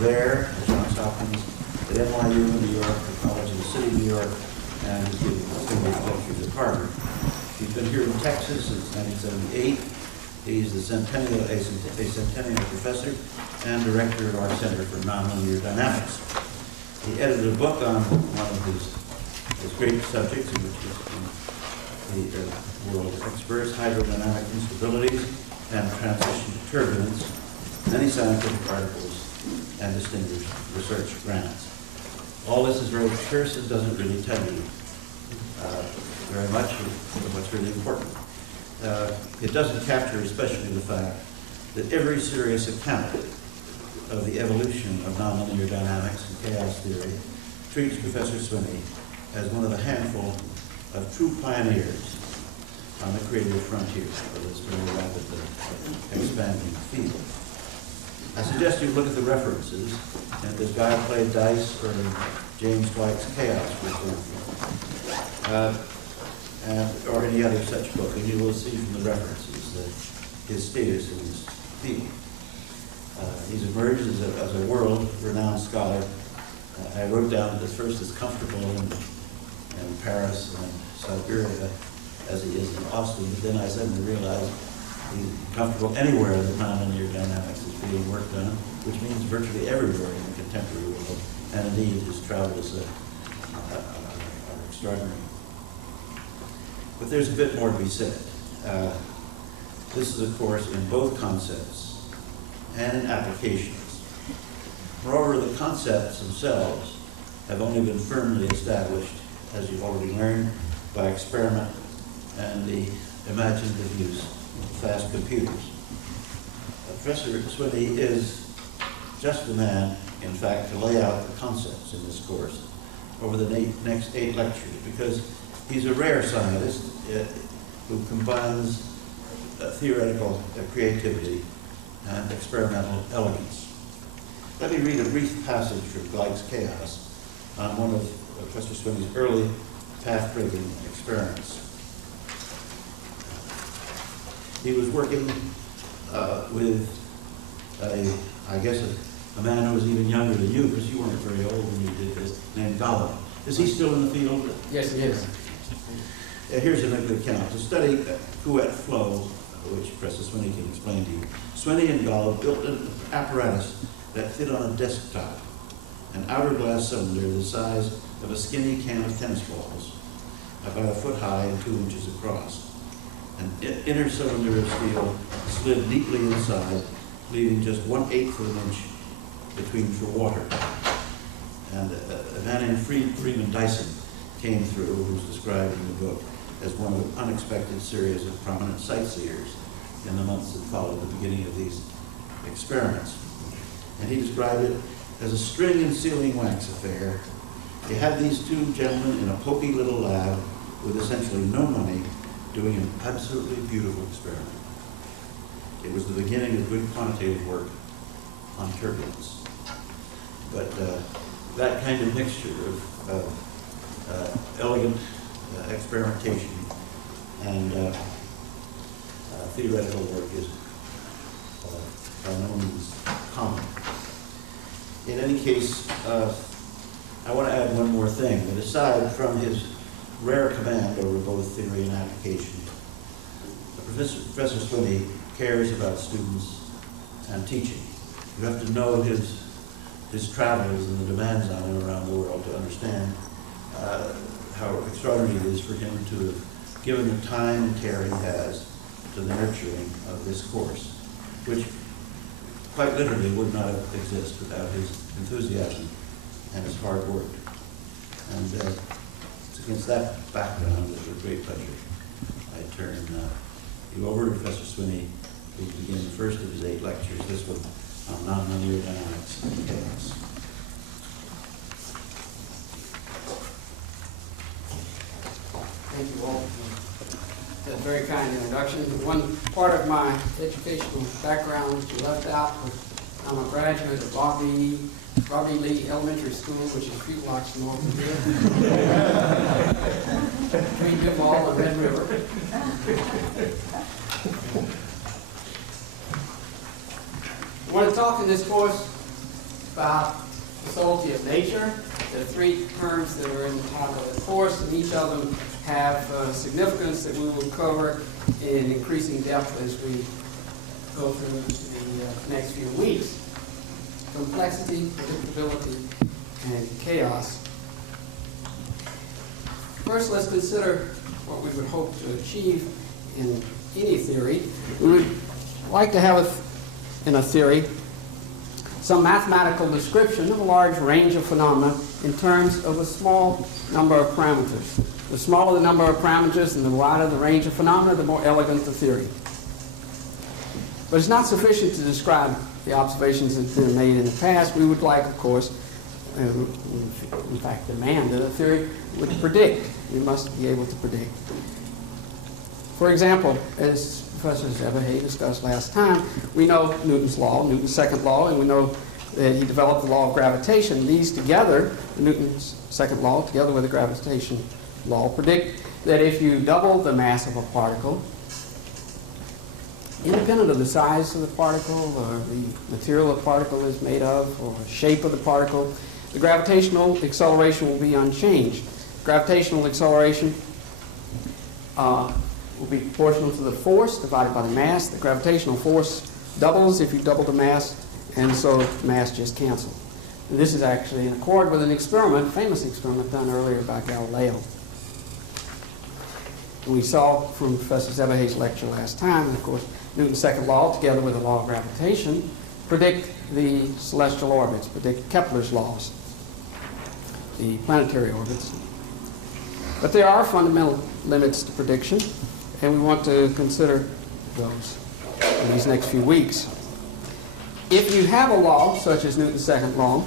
there at Johns Hopkins, at NYU in New York, the College of the City of New York, and has given distinguished lectures at Harvard. He's been here in Texas since 1978. He's the a centennial professor and director of our Center for Nonlinear Dynamics. He edited a book on one of his great subjects, in which the world experts, hydrodynamic instabilities and transition to turbulence, many scientific articles, and distinguished research grants. All this is very terse and doesn't really tell you very much of what's really important. It doesn't capture especially the fact that every serious account of the evolution of nonlinear dynamics and chaos theory treats Professor Swinney as one of a handful of true pioneers on the creative frontier of this very rapidly expanding field. I suggest you look at the references, and this guy played dice or James White's Chaos, for example, or any other such book, and you will see from the references that his status in this field. He's emerged as a world-renowned scholar. I wrote down that first is comfortable in Paris and Siberia as he is in Austin, but then I suddenly realized he's comfortable anywhere that nonlinear dynamics is being worked on, which means virtually everywhere in the contemporary world, and indeed his travels are extraordinary. But there's a bit more to be said. This is, of course, in both concepts and in applications. Moreover, the concepts themselves have only been firmly established, as you've already learned, by experiment and the imaginative use of fast computers. Professor Swinney is just the man, in fact, to lay out the concepts in this course over the next 8 lectures, because he's a rare scientist who combines theoretical creativity and experimental elegance. Let me read a brief passage from Gleig's Chaos on one of Professor Swinney's early path-breaking experiments. He was working with a man who was even younger than you, because you weren't very old when you did this, named Golub. Is he still in the field? Yes, he is. Here's another account. To study Couette flow, which Professor Swinney can explain to you, Swinney and Golub built an apparatus that fit on a desktop, an outer glass cylinder the size of a skinny can of tennis balls, about 1 foot high and 2 inches across. An inner cylinder of steel slid neatly inside, leaving just 1/8 of an inch between for water. And a man named Freeman Dyson came through, who's described in the book as one of an unexpected series of prominent sightseers in the months that followed the beginning of these experiments. And he described it as a string and sealing wax affair. He had these 2 gentlemen in a poky little lab with essentially no money, doing an absolutely beautiful experiment. It was the beginning of good quantitative work on turbulence. But that kind of mixture of elegant experimentation and theoretical work is by no means common. In any case, I want to add one more thing, that aside from his rare command over both theory and application, Professor Swinney cares about students and teaching. You have to know his travels and the demands on him around the world to understand how extraordinary it is for him to have given the time and care he has to the nurturing of this course, which quite literally would not exist without his enthusiasm and his hard work. And it's against that background that with great pleasure I turn you over to Professor Swinney, who will begin the first of his 8 lectures, this one on nonlinear dynamics and chaos. Thank you all. That's a very kind introduction. One part of my educational background that you left out was I'm a graduate of Robbie Lee Elementary School, which is a few blocks north of here, between Duval and Red River. I want to talk in this course about the subtlety of nature. There are three terms that are in the title of the course, and each of them have significance that we will cover in increasing depth as we go through the next few weeks. Complexity, predictability, and chaos. First, let's consider what we would hope to achieve in any theory. We would like to have in a theory some mathematical description of a large range of phenomena in terms of a small number of parameters. The smaller the number of parameters and the wider the range of phenomena, the more elegant the theory. But it's not sufficient to describe the observations that have been made in the past. We would like, of course, in fact demand that a theory would predict. We must be able to predict. For example, as Professor Zebahey discussed last time, we know Newton's law, Newton's second law, and we know that he developed the law of gravitation. These together, Newton's second law together with the gravitation law, predict that if you double the mass of a particle, independent of the size of the particle or the material the particle is made of or the shape of the particle, the gravitational acceleration will be unchanged. Gravitational acceleration will be proportional to the force divided by the mass. The gravitational force doubles if you double the mass, and so the mass just cancels. And this is actually in accord with an experiment, a famous experiment done earlier by Galileo. And we saw from Professor Zebahey's lecture last time, and of course, Newton's second law, together with the law of gravitation, predict the celestial orbits, predict Kepler's laws, the planetary orbits. But there are fundamental limits to prediction, and we want to consider those in these next few weeks. If you have a law, such as Newton's second law,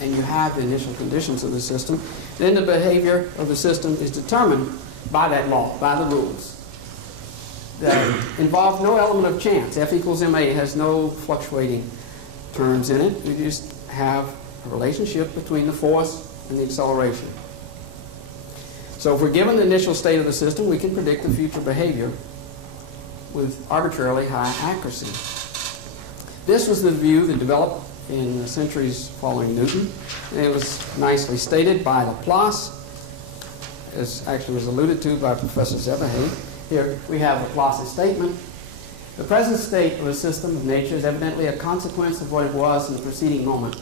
and you have the initial conditions of the system, then the behavior of the system is determined by that law, by the rules that involve no element of chance. F equals ma has no fluctuating terms in it. You just have a relationship between the force and the acceleration. So if we're given the initial state of the system, we can predict the future behavior with arbitrarily high accuracy. This was the view that developed in the centuries following Newton. And it was nicely stated by Laplace, as actually was alluded to by Professor Zebahey. Here we have Laplace's statement. The present state of a system of nature is evidently a consequence of what it was in the preceding moment.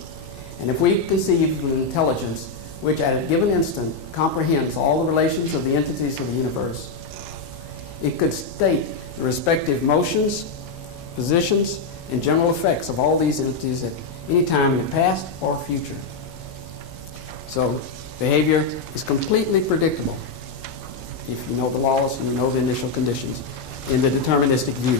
And if we conceive of an intelligence which at a given instant comprehends all the relations of the entities of the universe, it could state the respective motions, positions, and general effects of all these entities at any time in the past or future. So behavior is completely predictable if you know the laws and you know the initial conditions in the deterministic view.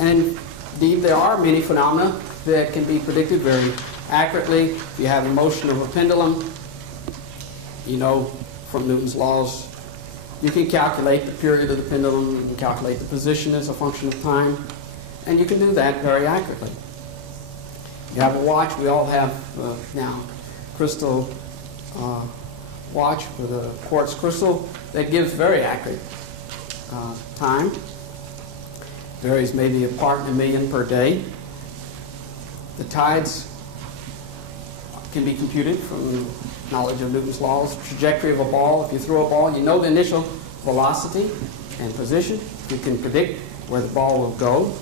And indeed, there are many phenomena that can be predicted very accurately. If you have the motion of a pendulum, you know from Newton's laws, you can calculate the period of the pendulum, you can calculate the position as a function of time, and you can do that very accurately. You have a watch. We all have now crystal watch with a quartz crystal that gives very accurate time. Varies maybe a part in a million per day. The tides can be computed from knowledge of Newton's laws. Trajectory of a ball. If you throw a ball, you know the initial velocity and position. You can predict where the ball will go.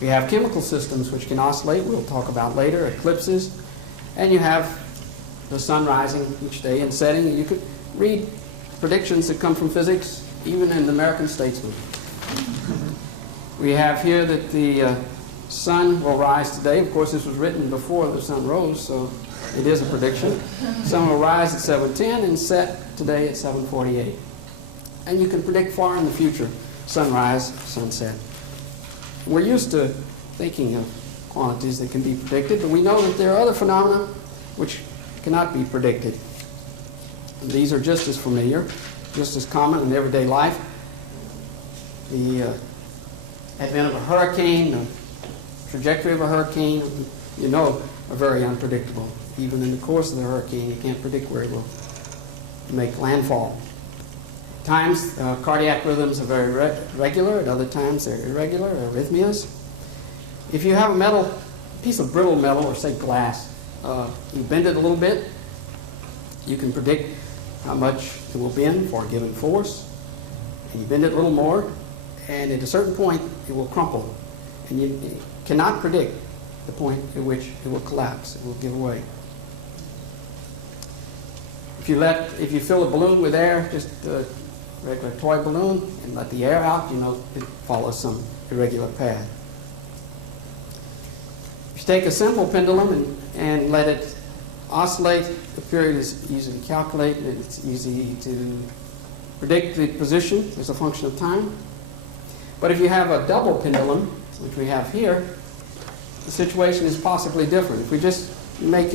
We have chemical systems which can oscillate, we'll talk about later, eclipses, and you have the sun rising each day and setting. And you could read predictions that come from physics, even in the American Statesman. We have here that the sun will rise today. Of course, this was written before the sun rose, so it is a prediction. Sun will rise at 7:10 and set today at 7:48. And you can predict far in the future, sunrise, sunset. We're used to thinking of quantities that can be predicted, but we know that there are other phenomena which cannot be predicted. And these are just as familiar, just as common in everyday life. The advent of a hurricane, the trajectory of a hurricane, you know, are very unpredictable. Even in the course of the hurricane, you can't predict where it will make landfall. Times, cardiac rhythms are very regular. At other times, they're irregular, arrhythmias. If you have a metal piece of brittle metal, or say glass, you bend it a little bit, you can predict how much it will bend for a given force, and you bend it a little more, and at a certain point it will crumple, and you cannot predict the point at which it will collapse, it will give away. If you fill a balloon with air, just a regular toy balloon, and let the air out, you know it follows some irregular path. If you take a simple pendulum and let it oscillate, the period is easy to calculate, and it's easy to predict the position as a function of time. But if you have a double pendulum, which we have here, the situation is possibly different. If we just let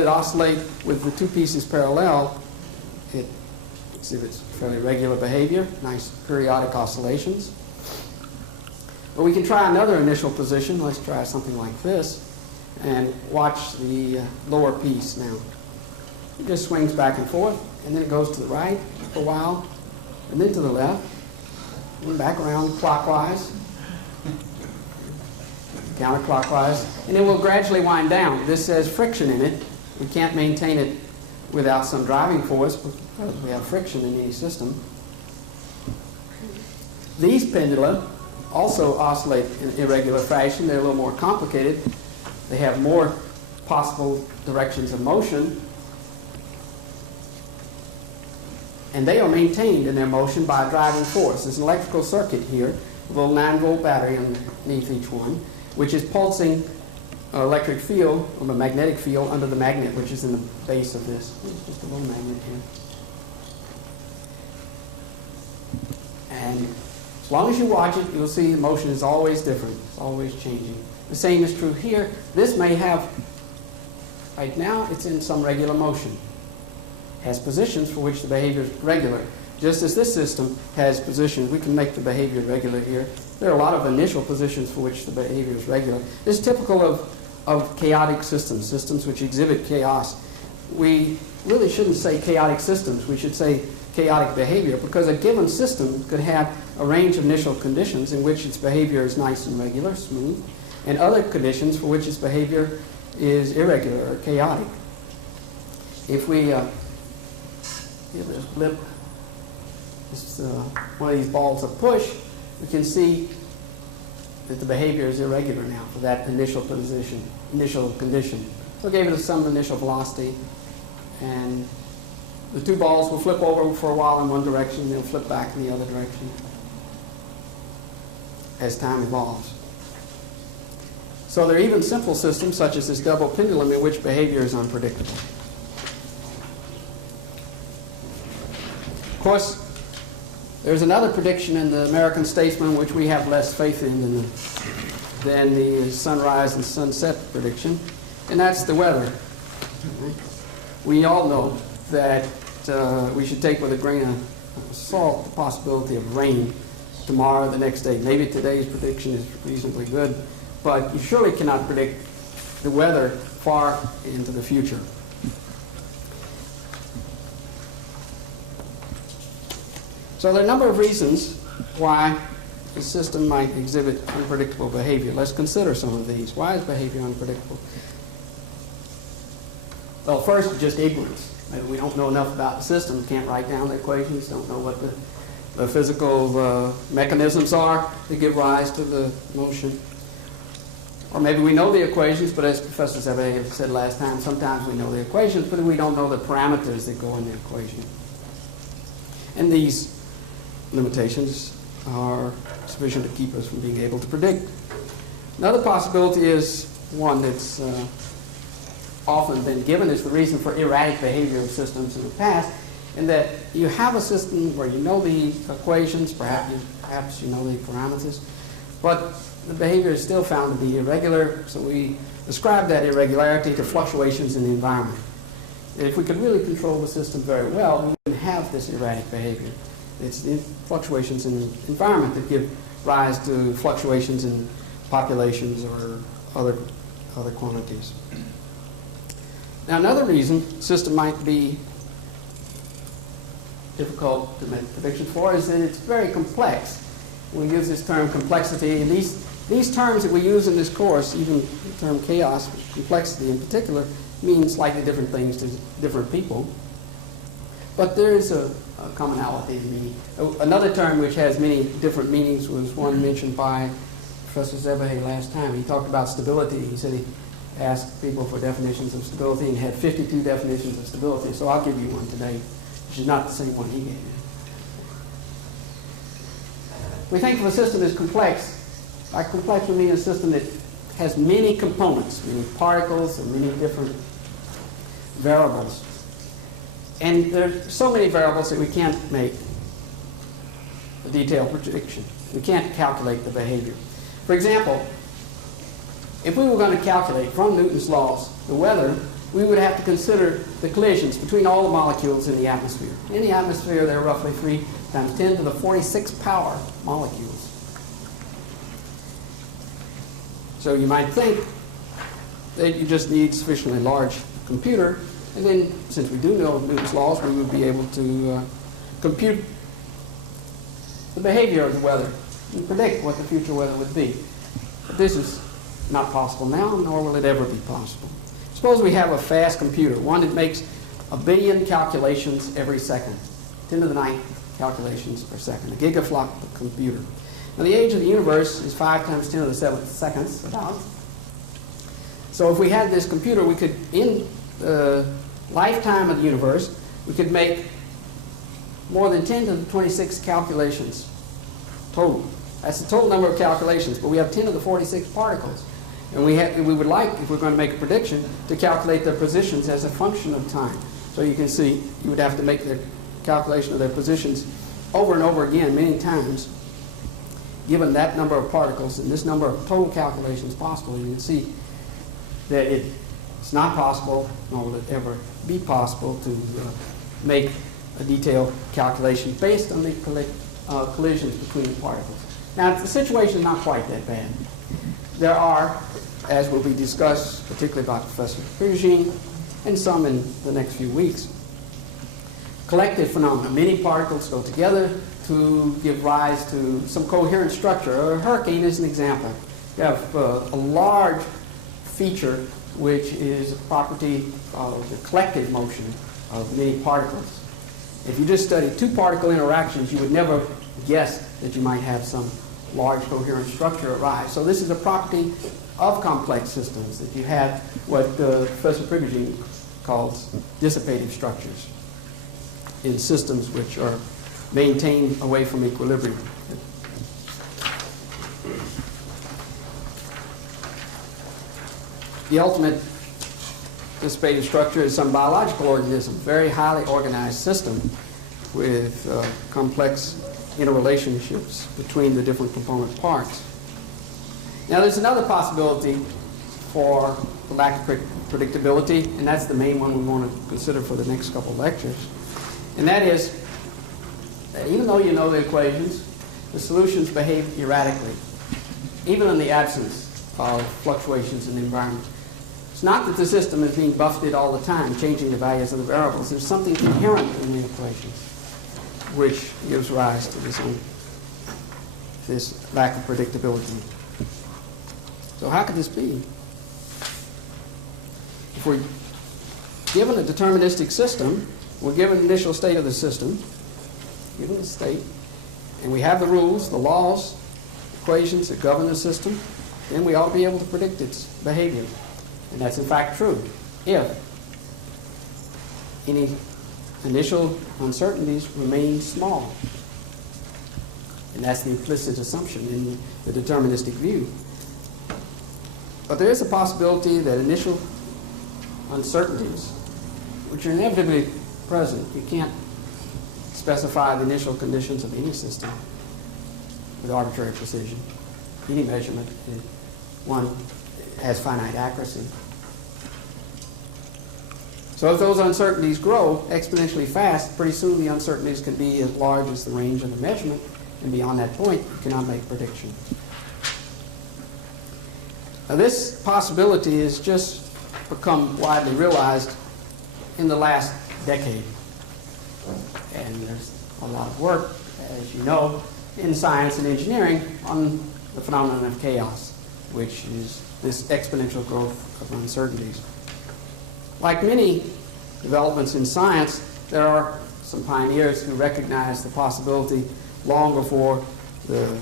it oscillate with the two pieces parallel, it exhibits fairly regular behavior, nice periodic oscillations. But we can try another initial position. Let's try something like this, and watch the lower piece now. It just swings back and forth, and then it goes to the right for a while, and then to the left, and back around clockwise, counterclockwise, and it will gradually wind down. This has friction in it. We can't maintain it without some driving force because we have friction in any system. These pendula also oscillate in irregular fashion. They're a little more complicated. They have more possible directions of motion, and they are maintained in their motion by a driving force. There's an electrical circuit here, a little 9-volt battery underneath each one, which is pulsing an electric field, or a magnetic field, under the magnet, which is in the base of this. There's just a little magnet here. And as long as you watch it, you'll see the motion is always different. It's always changing. The same is true here. This may have, right now, it's in some regular motion. It has positions for which the behavior is regular. Just as this system has positions, we can make the behavior regular here. There are a lot of initial positions for which the behavior is regular. This is typical of chaotic systems, systems which exhibit chaos. We really shouldn't say chaotic systems. We should say chaotic behavior, because a given system could have a range of initial conditions in which its behavior is nice and regular, smooth, and other conditions for which its behavior is irregular or chaotic. If we give this blip one of these balls a push, we can see that the behavior is irregular now for that initial condition. So it gave it some initial velocity, and the two balls will flip over for a while in one direction, and they'll flip back in the other direction as time evolves. So there are even simple systems, such as this double pendulum, in which behavior is unpredictable. Of course, there's another prediction in the American Statesman which we have less faith in than the sunrise and sunset prediction, and that's the weather. We all know that we should take with a grain of salt the possibility of rain tomorrow, the next day. Maybe today's prediction is reasonably good, but you surely cannot predict the weather far into the future. So there are a number of reasons why the system might exhibit unpredictable behavior. Let's consider some of these. Why is behavior unpredictable? Well, first, just ignorance. Maybe we don't know enough about the system, can't write down the equations, don't know what the physical mechanisms are that give rise to the motion. Or maybe we know the equations, but as Professor Zabay said last time, sometimes we know the equations, but we don't know the parameters that go in the equation. And these limitations are sufficient to keep us from being able to predict. Another possibility is one that's often been given as the reason for erratic behavior of systems in the past, in that you have a system where you know the equations, perhaps you know the parameters, but the behavior is still found to be irregular, so we ascribe that irregularity to fluctuations in the environment. And if we could really control the system very well, we wouldn't have this erratic behavior. It's the fluctuations in the environment that give rise to fluctuations in populations or other quantities. Now, another reason the system might be difficult to make predictions for is that it's very complex. We use this term complexity, and these terms that we use in this course, even The term chaos, complexity in particular, means slightly different things to different people. But there is a commonality in meaning. Another term which has many different meanings was one mentioned by Professor Zebahay last time. He talked about stability. He said he asked people for definitions of stability and had 52 definitions of stability. So I'll give you one today, which is not the same one he gave you. We think of a system as complex. By complex, we mean a system that has many components, many particles, and many different variables. And there's so many variables that we can't make a detailed prediction. We can't calculate the behavior. For example, if we were going to calculate from Newton's laws the weather, we would have to consider the collisions between all the molecules in the atmosphere. In the atmosphere, there are roughly 3 times 10 to the 46 power molecules. So you might think that you just need a sufficiently large computer, and then since we do know Newton's laws, we would be able to compute the behavior of the weather and predict what the future weather would be. But this is not possible now, nor will it ever be possible. Suppose we have a fast computer, one that makes 1 billion calculations every second, 10 to the 9th calculations per second, a gigaflop computer. Now the age of the universe is 5 times 10 to the 7th seconds, about. So if we had this computer, we could, in the lifetime of the universe, we could make more than 10 to the 26 calculations total. That's the total number of calculations, but we have 10 to the 46 particles. And we would like, if we're going to make a prediction, to calculate their positions as a function of time. So you can see you would have to make the calculation of their positions over and over again many times, given that number of particles and this number of total calculations possible. You can see that it's not possible, nor will it ever be possible, to make a detailed calculation based on the collisions between the particles. Now, the situation is not quite that bad. There are, as will be discussed, particularly by Professor Predictabiity and some in the next few weeks, collective phenomena. Many particles go together to give rise to some coherent structure. A hurricane is an example. You have a large feature which is a property of the collective motion of many particles. If you just study 2 particle interactions, you would never guess that you might have some large coherent structure arise. So this is a property of complex systems, that you have what Professor Predictabiity calls dissipative structures in systems which are maintained away from equilibrium. The ultimate dissipative structure is some biological organism, very highly organized system with complex interrelationships between the different component parts. Now there's another possibility for the lack of predictability, and that's the main one we want to consider for the next couple of lectures. And that is that even though you know the equations, the solutions behave erratically, even in the absence of fluctuations in the environment. It's not that the system is being buffeted all the time, changing the values of the variables. There's something inherent in the equations which gives rise to this lack of predictability. So how could this be? If we're given a deterministic system, we're given the initial state of the system, given the state, and we have the rules, the laws, equations that govern the system, then we ought to be able to predict its behavior. And that's in fact true if any initial uncertainties remain small. And that's the implicit assumption in the deterministic view. But there is a possibility that initial uncertainties, which are inevitably present, you can't specify the initial conditions of any system with arbitrary precision. Any measurement, one has finite accuracy. So if those uncertainties grow exponentially fast, pretty soon the uncertainties can be as large as the range of the measurement, and beyond that point, you cannot make predictions. Now this possibility has just become widely realized in the last decade. And there's a lot of work, as you know, in science and engineering on the phenomenon of chaos, which is this exponential growth of uncertainties. Like many developments in science, there are some pioneers who recognize the possibility long before the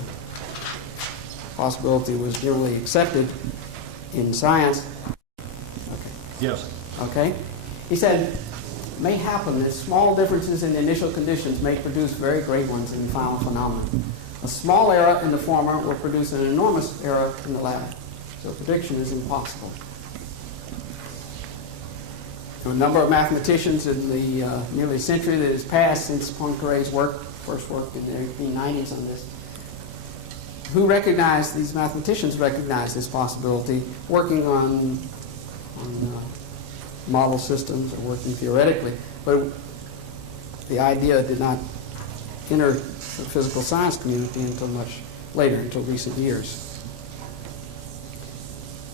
possibility was generally accepted in science. Okay. Yes. Okay? He said, it may happen that small differences in initial conditions may produce very great ones in the final phenomenon. A small error in the former will produce an enormous error in the latter. So prediction is impossible. There are a number of mathematicians in the nearly century that has passed since Poincaré's first work in the 1890s on this, who recognized, these mathematicians recognized this possibility, working on model systems or working theoretically. But the idea did not enter the physical science community until much later, until recent years.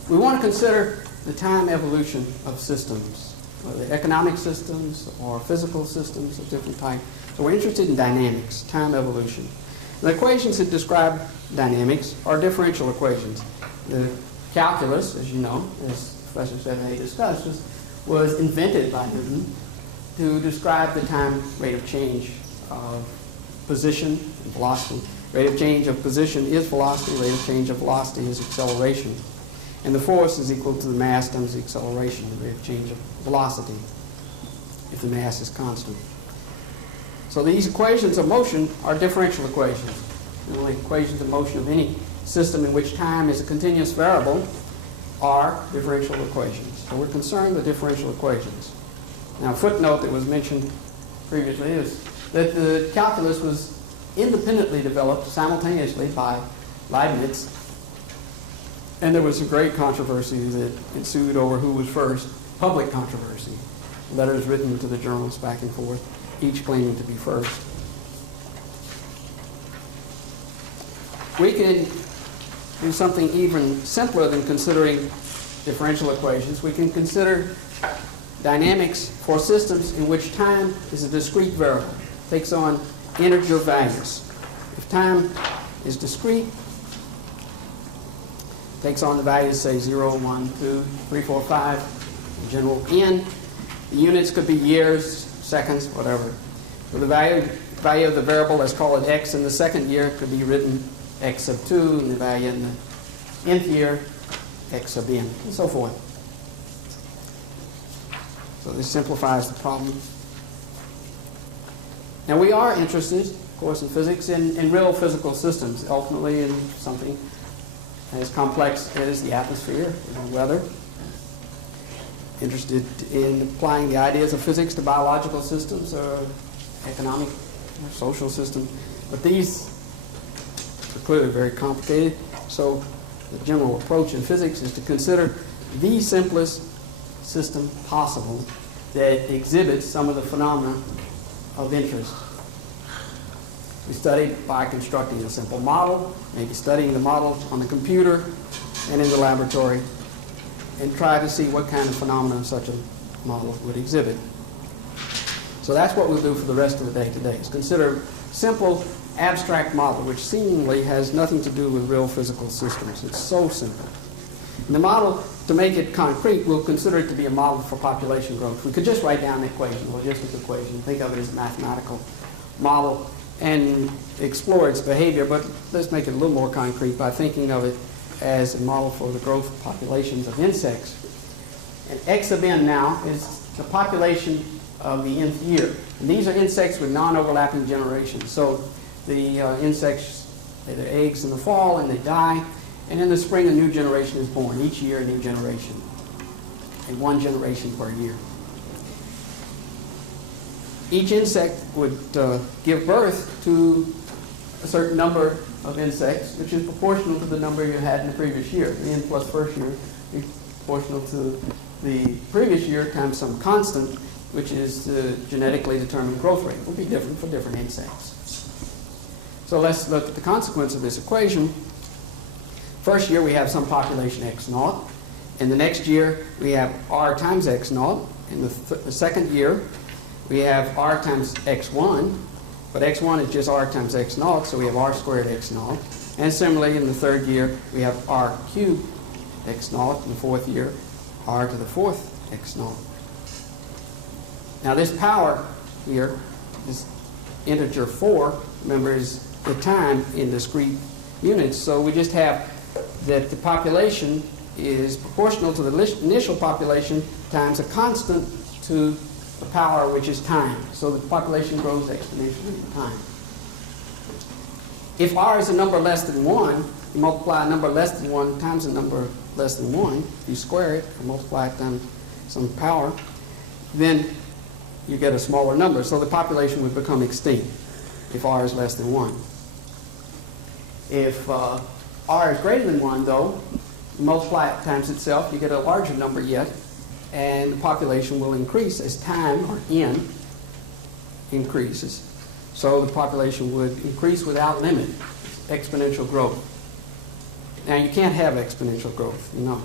We want to consider the time evolution of systems, whether economic systems or physical systems of different types. So we're interested in dynamics, time evolution. The equations that describe dynamics are differential equations. The calculus, as you know, as Professor Subtlety discussed, was invented by Newton to describe the time rate of change of position and velocity. Rate of change of position is velocity, rate of change of velocity is acceleration. And the force is equal to the mass times the acceleration, the rate of change of velocity, if the mass is constant. So these equations of motion are differential equations. The only equations of motion of any system in which time is a continuous variable are differential equations. So we're concerned with differential equations. Now, a footnote that was mentioned previously is that the calculus was independently developed simultaneously by Leibniz, and there was a great controversy that ensued over who was first, public controversy. Letters written to the journals back and forth, each claiming to be first. We can do something even simpler than considering differential equations. We can consider dynamics for systems in which time is a discrete variable, takes on integer values. If time is discrete, takes on the values, say 0, 1, 2, 3, 4, 5, in general n. The units could be years, seconds, whatever. So the value of the variable, let's call it x in the second year, could be written x sub 2, and the value in the nth year, x sub n, and so forth. So this simplifies the problem. Now we are interested, of course, in physics, in real physical systems, ultimately in something as complex as the atmosphere and weather. Interested in applying the ideas of physics to biological systems or economic or social systems. But these are clearly very complicated. So the general approach in physics is to consider the simplest system possible that exhibits some of the phenomena of interest. We study by constructing a simple model, maybe studying the model on the computer and in the laboratory, and try to see what kind of phenomena such a model would exhibit. So that's what we'll do for the rest of the day today, is consider simple abstract model which seemingly has nothing to do with real physical systems. It's so simple. And the model, to make it concrete, we'll consider it to be a model for population growth. We could just write down the equation, a logistic equation, think of it as a mathematical model and explore its behavior, but let's make it a little more concrete by thinking of it as a model for the growth of populations of insects. And x sub n now is the population of the nth year. And these are insects with non-overlapping generations. So the insects lay their eggs in the fall and they die, and in the spring a new generation is born. Each year a new generation, and one generation per year. Each insect would give birth to a certain number of insects, which is proportional to the number you had in the previous year. The n plus first year is proportional to the previous year times some constant, which is the genetically determined growth rate. It will be different for different insects. So let's look at the consequence of this equation. First year we have some population x naught. In the next year we have r times x naught. In the second year we have r times x1, but x1 is just r times x naught, so we have r squared x naught. And similarly, in the third year, we have r cubed x naught. In the fourth year, r to the fourth x naught. Now this power here, this integer 4, remember, is the time in discrete units. So we just have that the population is proportional to the initial population times a constant to the power, which is time. So the population grows exponentially in time. If r is a number less than 1, you multiply a number less than 1 times a number less than 1, you square it and multiply it times some power, then you get a smaller number. So the population would become extinct if r is less than 1. If r is greater than 1, though, you multiply it times itself, you get a larger number yet, and the population will increase as time, or n, increases. So the population would increase without limit, exponential growth. Now you can't have exponential growth, you know.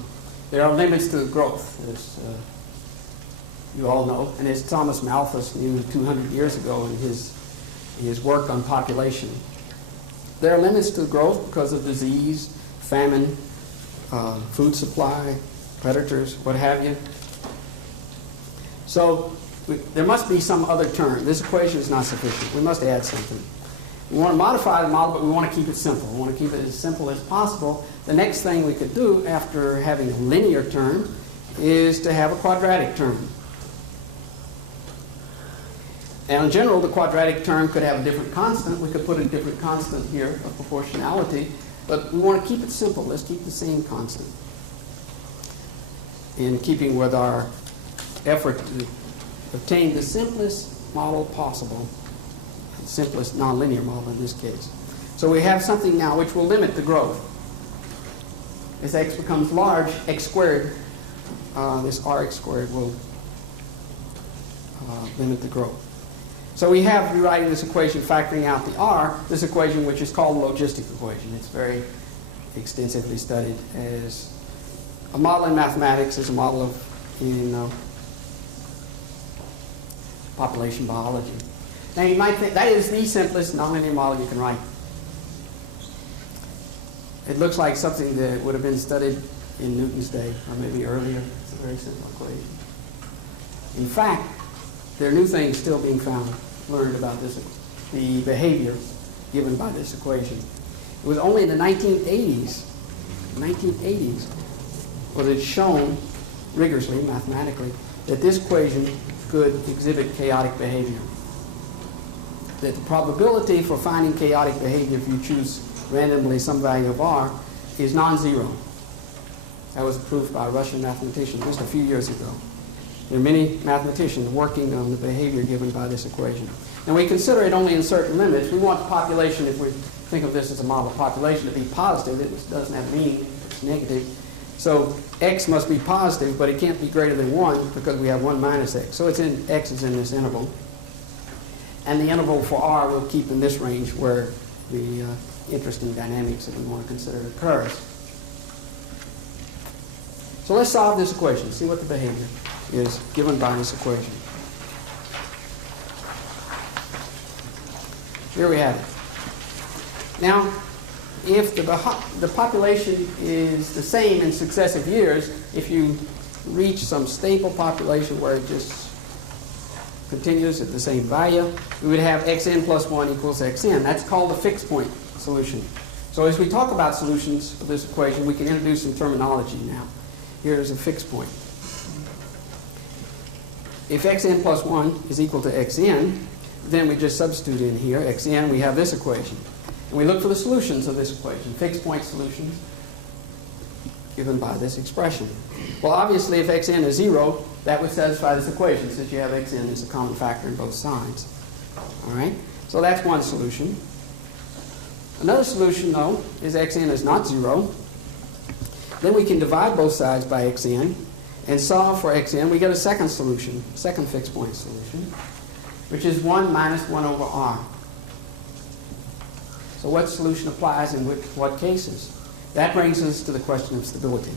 There are limits to growth, as you all know, and as Thomas Malthus knew 200 years ago in his work on population. There are limits to growth because of disease, famine, food supply, predators, what have you. So there must be some other term. This equation is not sufficient. We must add something. We want to modify the model, but we want to keep it simple. We want to keep it as simple as possible. The next thing we could do after having a linear term is to have a quadratic term. Now, in general, the quadratic term could have a different constant. We could put a different constant here of proportionality, but we want to keep it simple. Let's keep the same constant, in keeping with our effort to obtain the simplest model possible, the simplest nonlinear model in this case. So we have something now which will limit the growth. As x becomes large, x squared, this rx squared will limit the growth. So we have, rewriting this equation, factoring out the r, this equation which is called the logistic equation. It's very extensively studied as a model in mathematics, as a model of, population biology. Now you might think that is the simplest nonlinear model you can write. It looks like something that would have been studied in Newton's day, or maybe earlier. It's a very simple equation. In fact, there are new things still being learned about this, the behavior given by this equation. It was only in the 1980s was it shown rigorously, mathematically, that this equation could exhibit chaotic behavior. That the probability for finding chaotic behavior if you choose randomly some value of r is non-zero. That was proved by a Russian mathematician just a few years ago. There are many mathematicians working on the behavior given by this equation. And we consider it only in certain limits. We want the population, if we think of this as a model of population, to be positive. It doesn't have meaning, it's negative. So x must be positive, but it can't be greater than 1 because we have 1 minus x. So x is in this interval. And the interval for r will keep in this range where the interesting dynamics that we want to consider occurs. So let's solve this equation, see what the behavior is given by this equation. Here we have it. Now, if the population is the same in successive years, if you reach some stable population where it just continues at the same value, we would have xn plus 1 equals xn. That's called a fixed point solution. So as we talk about solutions of this equation, we can introduce some terminology now. Here is a fixed point. If xn plus 1 is equal to xn, then we just substitute in here xn, we have this equation. And we look for the solutions of this equation, fixed point solutions given by this expression. Well, obviously, if xn is 0, that would satisfy this equation since you have xn as a common factor in both sides. All right? So that's one solution. Another solution, though, is xn is not 0. Then we can divide both sides by xn and solve for xn. We get a second solution, second fixed point solution, which is 1 minus 1 over r. So what solution applies in what cases? That brings us to the question of stability.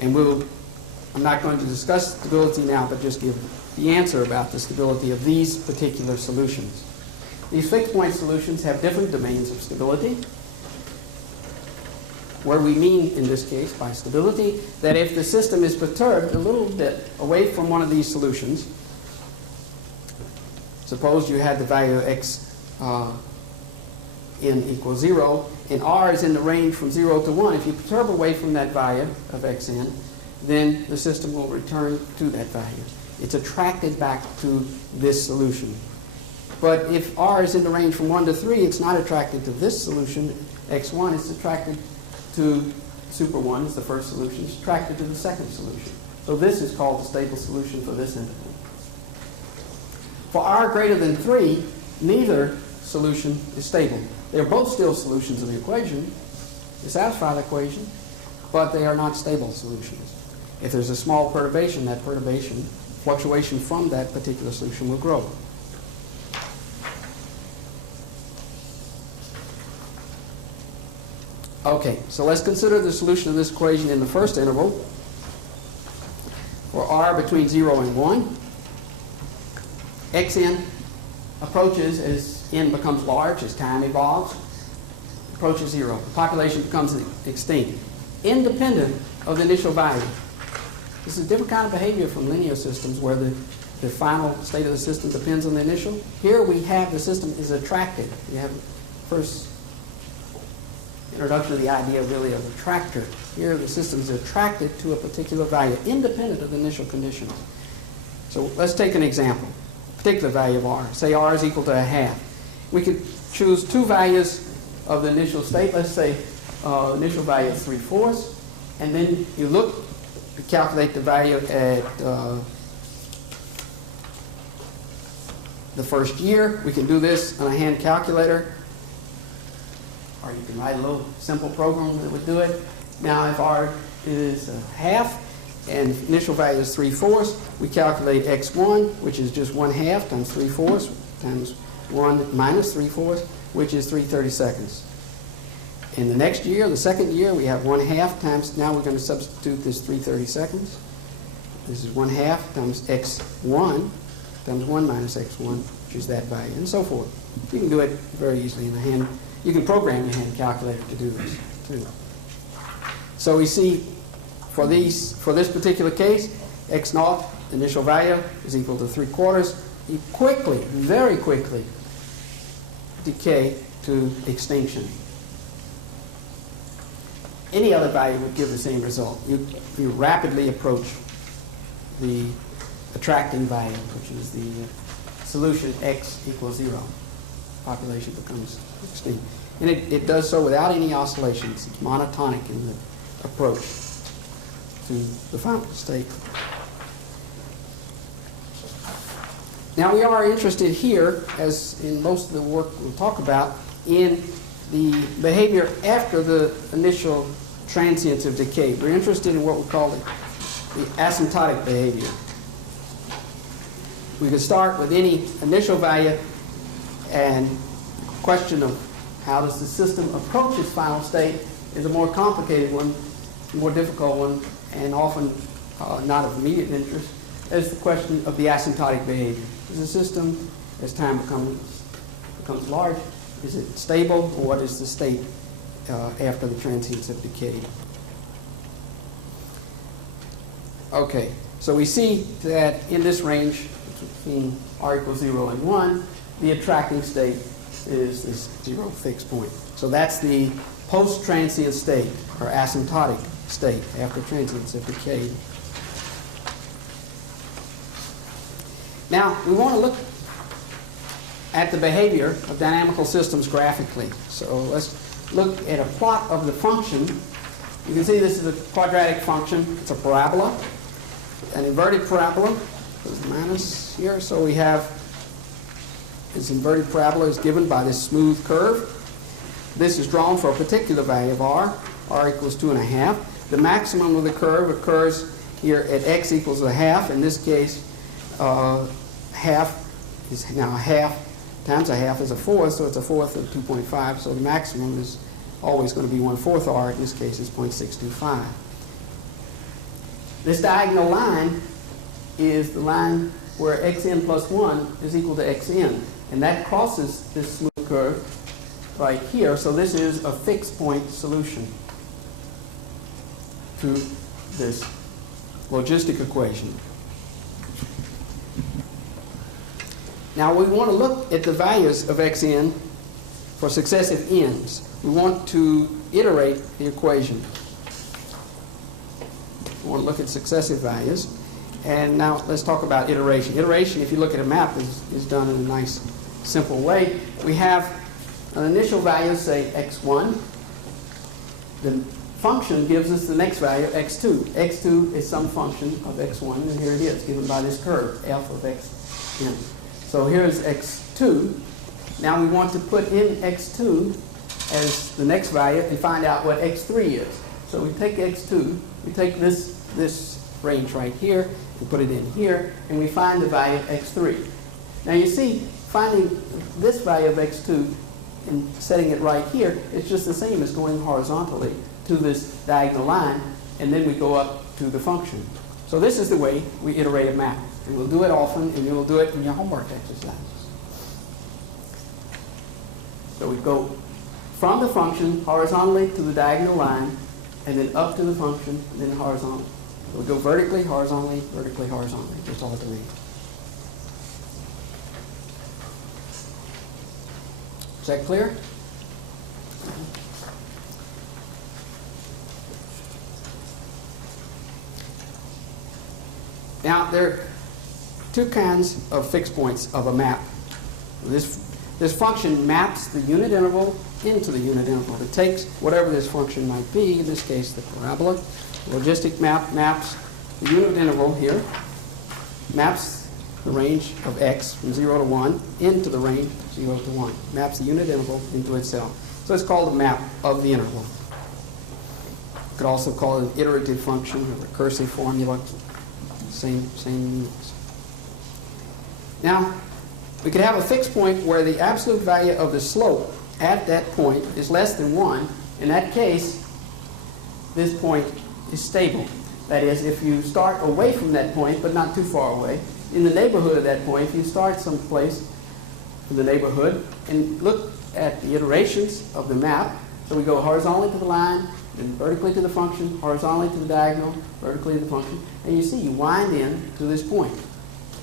And I'm not going to discuss stability now, but just give the answer about the stability of these particular solutions. These fixed point solutions have different domains of stability. where we mean, in this case, by stability, that if the system is perturbed a little bit away from one of these solutions, suppose you had the value of x n equals 0, and r is in the range from 0 to 1. If you perturb away from that value of xn, then the system will return to that value. It's attracted back to this solution. But if r is in the range from 1 to 3, it's not attracted to this solution, x1. It's attracted to super 1, is the first solution. It's attracted to the second solution. So this is called the stable solution for this interval. For r greater than 3, neither solution is stable. They're both still solutions of the equation. They satisfy the equation, but they are not stable solutions. If there's a small perturbation, that perturbation, fluctuation from that particular solution will grow. Okay, so let's consider the solution of this equation in the first interval. For r between 0 and 1, xn approaches as n becomes large, as time evolves, approaches 0. The population becomes extinct, independent of the initial value. This is a different kind of behavior from linear systems where the final state of the system depends on the initial. Here we have the system is attracted. We have first introduction of the idea really of attractor. Here the system is attracted to a particular value, independent of the initial conditions. So let's take an example. Particular value of r. Say r is equal to 1/2. We could choose two values of the initial state. Let's say initial value is 3/4, and then you look to calculate the value at the first year. We can do this on a hand calculator, or you can write a little simple program that would do it. Now, if r is 1/2 and initial value is 3/4, we calculate x1, which is just 1/2 times 3/4 times 1 minus 3/4, which is 3/32. In the next year, the second year, we have 1/2 times, now we're going to substitute this 3/32. This is 1/2 times x1 times 1 minus x1, which is that value, and so forth. You can do it very easily in the hand. You can program your hand calculator to do this, too. So we see for this particular case, x0, initial value, is equal to 3/4. You quickly, very quickly, decay to extinction. Any other value would give the same result. You rapidly approach the attracting value, which is the solution x equals 0. Population becomes extinct. And it does so without any oscillations. It's monotonic in the approach to the final state. Now we are interested here, as in most of the work we'll talk about, in the behavior after the initial transients of decay. We're interested in what we call the asymptotic behavior. We could start with any initial value, and the question of how does the system approach its final state is a more complicated one, more difficult one, and often not of immediate interest, as the question of the asymptotic behavior. Is the system, as time becomes large, is it stable, or what is the state after the transients have decayed? Okay, so we see that in this range between r equals 0 and 1, the attracting state is this 0 fixed point. So that's the post-transient state, or asymptotic state, after transients have decayed. Now, we want to look at the behavior of dynamical systems graphically. So let's look at a plot of the function. You can see this is a quadratic function. It's a parabola, an inverted parabola. There's a minus here. So we have this inverted parabola is given by this smooth curve. This is drawn for a particular value of r equals 2.5. The maximum of the curve occurs here at x equals 1/2. In this case, half is now 1/2 times 1/2 is 1/4, so it's 1/4 of 2.5. So the maximum is always going to be 1/4 r. In this case, it's 0.625. This diagonal line is the line where xn plus 1 is equal to xn. And that crosses this smooth curve right here. So this is a fixed point solution. to this logistic equation. Now we want to look at the values of xn for successive n's. We want to iterate the equation. We want to look at successive values. And now let's talk about iteration. Iteration, if you look at a map, is done in a nice, simple way. We have an initial value, say x1. The function gives us the next value, x2. x2 is some function of x1, and here it is, given by this curve, f of xn. So here's x2. Now we want to put in x2 as the next value and find out what x3 is. So we take x2, we take this range right here, and put it in here, and we find the value of x3. Now you see, finding this value of x2 and setting it right here, it's just the same as going horizontally to this diagonal line, and then we go up to the function. So this is the way we iterate a map. And we'll do it often, and you'll do it in your homework exercises. So we go from the function horizontally to the diagonal line, and then up to the function, and then horizontally. So we go vertically, horizontally, just alternate. Is that clear? Now, there are two kinds of fixed points of a map. This function maps the unit interval into the unit interval. It takes whatever this function might be, in this case the parabola. The logistic map maps the unit interval here, maps the range of x from 0 to 1 into the range 0 to 1. Maps the unit interval into itself. So it's called a map of the interval. You could also call it an iterative function, a recursive formula. Same meanings. Now, we could have a fixed point where the absolute value of the slope at that point is less than 1. In that case, this point is stable. That is, if you start away from that point, but not too far away, in the neighborhood of that point, if you start someplace in the neighborhood and look at the iterations of the map, so we go horizontally to the line, then vertically to the function, horizontally to the diagonal, vertically to the function, and you see you wind in to this point.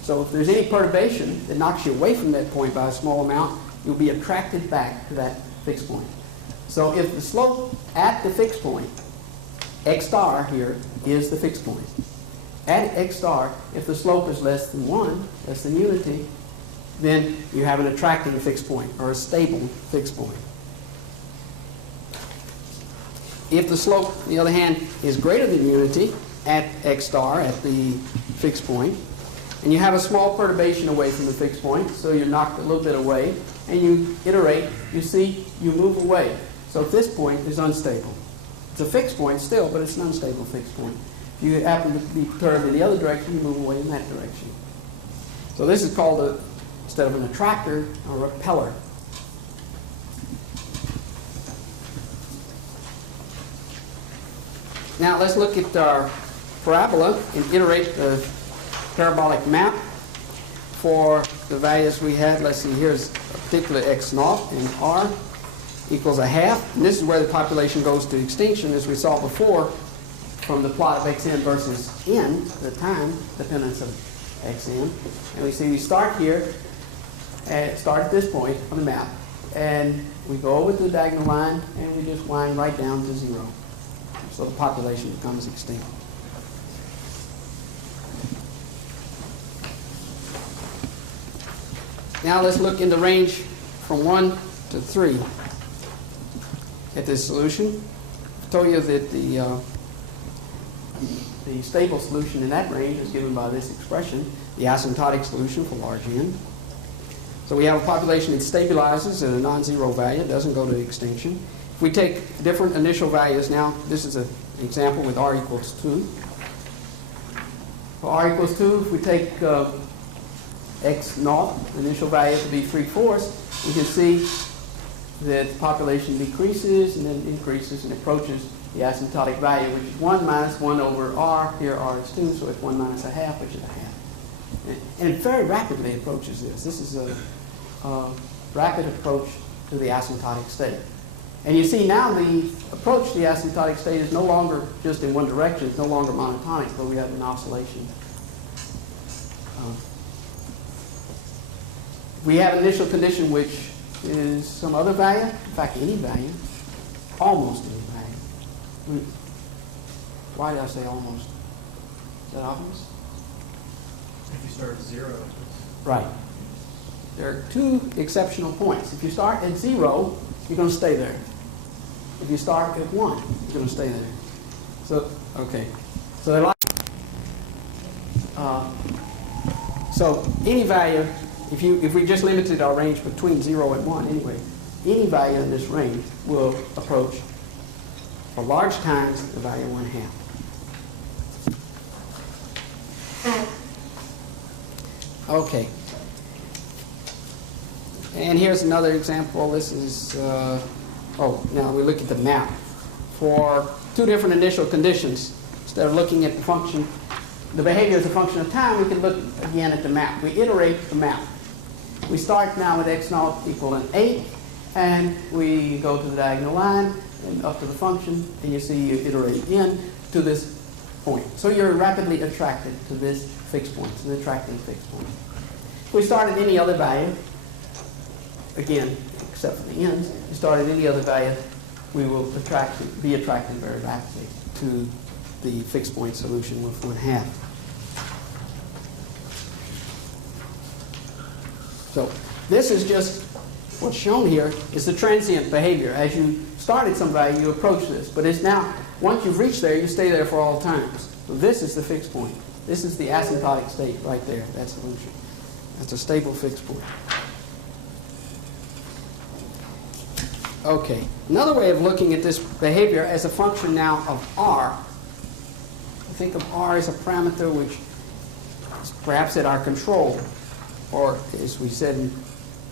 So if there's any perturbation that knocks you away from that point by a small amount, you'll be attracted back to that fixed point. So if the slope at the fixed point, x star here, is the fixed point. At x star, if the slope is less than 1, less than unity, then you have an attracting fixed point, or a stable fixed point. If the slope, on the other hand, is greater than unity at x star, at the fixed point, and you have a small perturbation away from the fixed point, so you're knocked a little bit away, and you iterate, you see you move away. So this point is unstable. It's a fixed point still, but it's an unstable fixed point. If you happen to be perturbed in the other direction, you move away in that direction. So this is called, instead of an attractor, a repeller. Now let's look at our parabola and iterate the parabolic map for the values we had. Let's see, here's a particular x naught, and r equals a half. And this is where the population goes to extinction, as we saw before from the plot of xn versus n, the time dependence of xn. And we see we start here, start at this point on the map, and we go over to the diagonal line, and we just wind right down to 0. So the population becomes extinct. Now let's look in the range from 1 to 3 at this solution. I told you that the stable solution in that range is given by this expression, the asymptotic solution for large n. So we have a population that stabilizes at a non-zero value, doesn't go to extinction. If we take different initial values now, this is an example with r equals 2. For r equals 2, if we take x naught, initial value to be 3/4, we can see that the population decreases and then increases and approaches the asymptotic value, which is 1 minus 1 over r. Here r is 2, so it's 1 minus a half, which is a half. And it very rapidly approaches this. This is a rapid approach to the asymptotic state. And you see now the approach to the asymptotic state is no longer just in one direction. It's no longer monotonic, but we have an oscillation. We have an initial condition which is some other value, in fact any value, almost any value. Why did I say almost? Is that obvious? If you start at 0. Right. There are two exceptional points. If you start at 0, you're going to stay there. If you start at 1, you're going to stay there. So, okay. So they're like, so any value, if we just limited our range between 0 and 1 anyway, any value in this range will approach for large times the value 1/2. Okay. And here's another example. This is, now we look at the map. For two different initial conditions, instead of looking at the function, the behavior as a function of time, we can look again at the map. We iterate the map. We start now with x0 equal 8, and we go to the diagonal line and up to the function, and you see you iterate in to this point. So you're rapidly attracted to this fixed point, to the attracting fixed point. If we start at any other value, again, except for the ends, we start at any other value, we will be attracted very rapidly to the fixed point solution with 1/2. So this is just what's shown here is the transient behavior. As you start at some value, you approach this. But it's now, once you've reached there, you stay there for all times. So this is the fixed point. This is the asymptotic state right there, that solution. That's a stable fixed point. Okay, another way of looking at this behavior as a function now of R. Think of R as a parameter which is perhaps at our control, or as we said in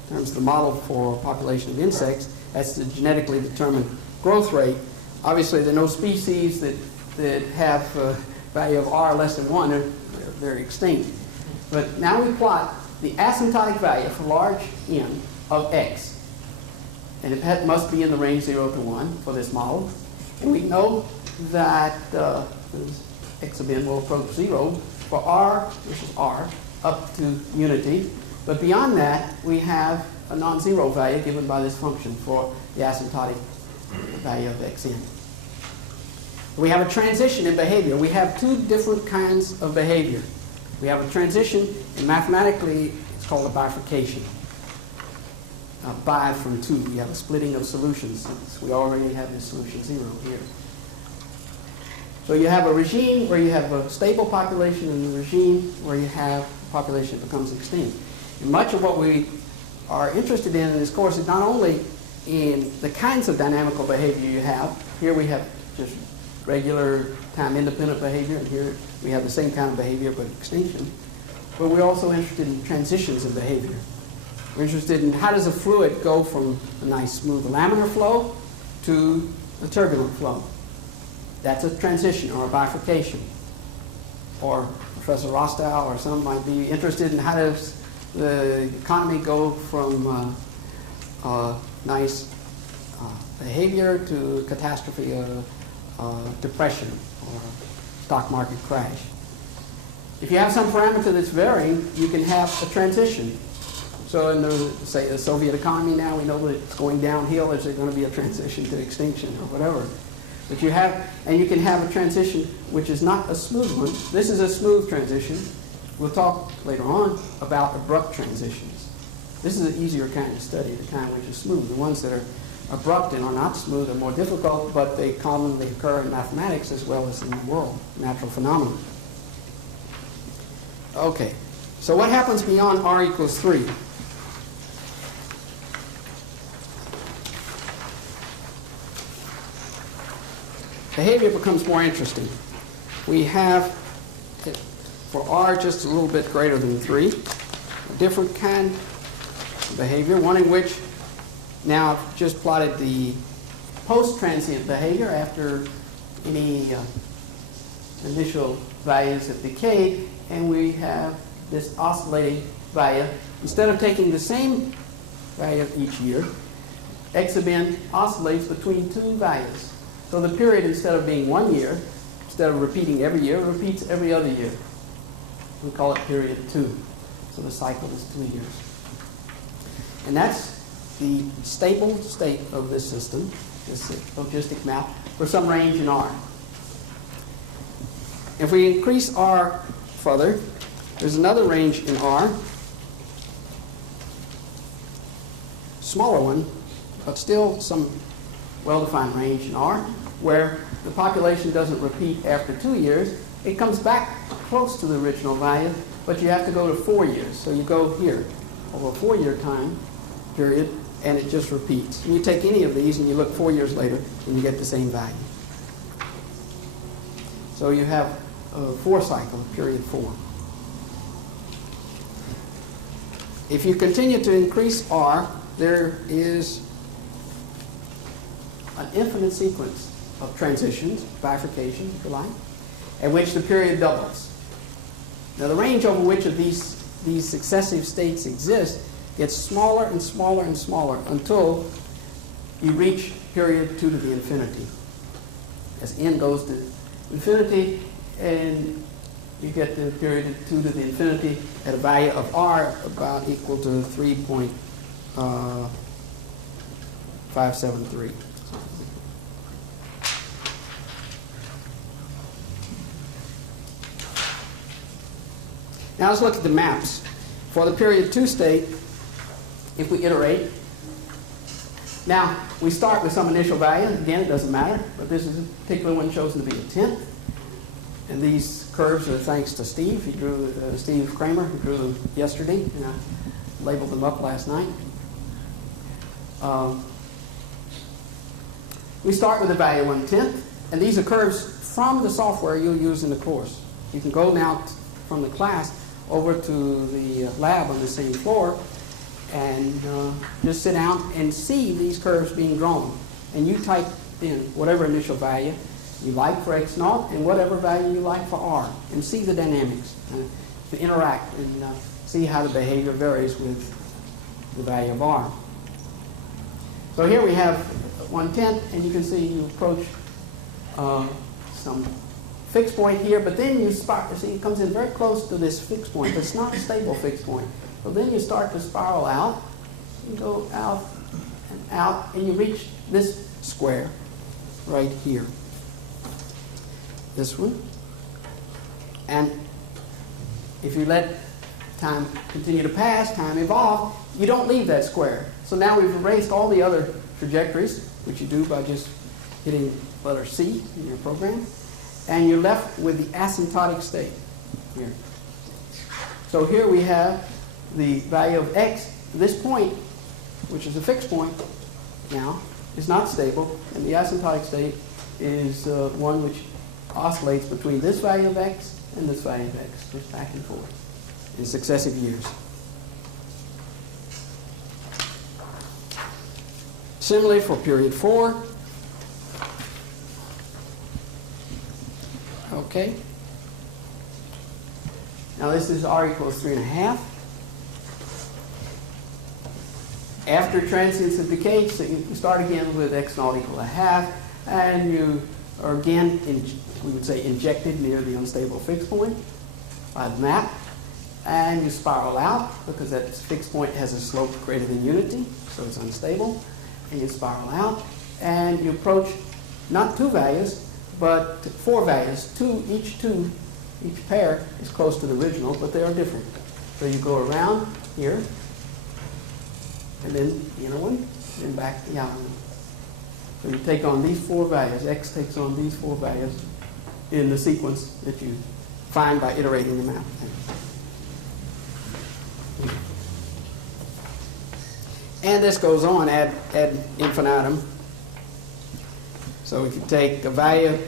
terms of the model for a population of insects, that's the genetically determined growth rate. Obviously, there are no species that have a value of R less than 1. They're extinct. But now we plot the asymptotic value for large N of X. And it must be in the range 0 to 1 for this model. And we know that X of N will approach 0 for R, which is R, up to unity. But beyond that, we have a non-zero value given by this function for the asymptotic value of Xn. We have a transition in behavior. We have two different kinds of behavior. We have a transition, and mathematically, it's called a bifurcation. Bi from 2. We have a splitting of solutions, since we already have this solution 0 here. So you have a regime where you have a stable population and a regime where you have a population that becomes extinct. And much of what we are interested in this course is not only in the kinds of dynamical behavior you have. Here we have just regular time-independent behavior, and here we have the same kind of behavior but extinction. But we're also interested in transitions in behavior. We're interested in how does a fluid go from a nice smooth laminar flow to a turbulent flow. That's a transition or a bifurcation. Or Professor Rostow or some might be interested in how does the economy go from nice behavior to catastrophe, depression, or stock market crash. If you have some parameter that's varying, you can have a transition. So in say the Soviet economy now, we know that it's going downhill. Is there going to be a transition to extinction or whatever? But you can have a transition which is not a smooth one. This is a smooth transition. We'll talk later on about abrupt transitions. This is an easier kind of study, the kind which is smooth. The ones that are abrupt and are not smooth are more difficult, but they commonly occur in mathematics as well as in the world, natural phenomena. Okay, so what happens beyond R equals 3? Behavior becomes more interesting. We have, for R just a little bit greater than 3, a different kind of behavior, one in which now I've just plotted the post-transient behavior after any initial values have decayed, and we have this oscillating value. Instead of taking the same value each year, Exaben oscillates between two values. So the period, instead of being 1 year, instead of repeating every year, it repeats every other year. We call it period 2. So the cycle is 2 years. And that's the stable state of this system, this logistic map, for some range in R. If we increase R further, there's another range in R, smaller one, but still some well-defined range in R, where the population doesn't repeat after 2 years. It comes back close to the original value, but you have to go to 4 years. So you go here over a 4-year time period, and it just repeats. And you take any of these and you look 4 years later, and you get the same value. So you have a 4 cycle, period 4. If you continue to increase R, there is an infinite sequence of transitions, bifurcations, if you like, at which the period doubles. Now, the range over which of these successive states exist gets smaller and smaller and smaller until you reach period 2 to the infinity. As n goes to infinity, and you get the period 2 to the infinity at a value of R about equal to 3.573. Now let's look at the maps. For the period 2 state, if we iterate, now we start with some initial value. Again, it doesn't matter, but this is a particular one chosen to be a 10th. And these curves are thanks to Steve. He drew, Steve Kramer, who drew them yesterday, and I labeled them up last night. We start with a value 1/10, and these are curves from the software you'll use in the course. You can go now from the class over to the lab on the same floor and just sit down and see these curves being drawn. And you type in whatever initial value you like for x naught and whatever value you like for R, and see the dynamics, to interact and see how the behavior varies with the value of R. So here we have 1/10, and you can see you approach some fixed point here, but then you start to see it comes in very close to this fixed point, but it's not a stable fixed point. So then you start to spiral out, you go out, and you reach this square right here. This one. And if you let time continue to pass, time evolve, you don't leave that square. So now we've erased all the other trajectories, which you do by just hitting letter C in your program, and you're left with the asymptotic state here. So here we have the value of x. This point, which is a fixed point now, is not stable, and the asymptotic state is one which oscillates between this value of x and this value of x, just back and forth in successive years. Similarly for period 4. Okay. Now this is R equals 3.5. After transients of decay, so you start again with x naught equal to half, and you are again, we would say, injected near the unstable fixed point by the map, and you spiral out because that fixed point has a slope greater than unity, so it's unstable, and you spiral out, and you approach not 2 values, but 4 values. Each pair is close to the original, but they are different. So you go around here, and then the inner one, and back the outer one. So you take on these 4 values. X takes on these 4 values in the sequence that you find by iterating them out. And this goes on ad infinitum. So if you take a value of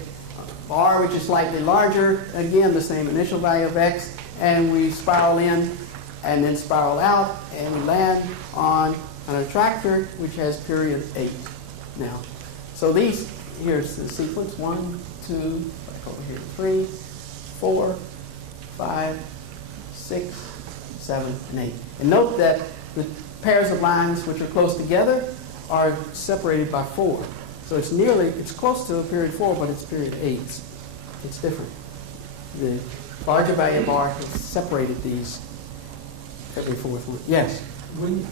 R, which is slightly larger, again, the same initial value of x, and we spiral in and then spiral out, and we land on an attractor which has period 8 now. So here's the sequence, 1, 2, back over here, 3, 4, 5, 6, 7, and 8. And note that the pairs of lines which are close together are separated by 4. So it's close to period 4, but it's period 8. It's different. The larger value of R has separated these every fourth one. Yes? Wouldn't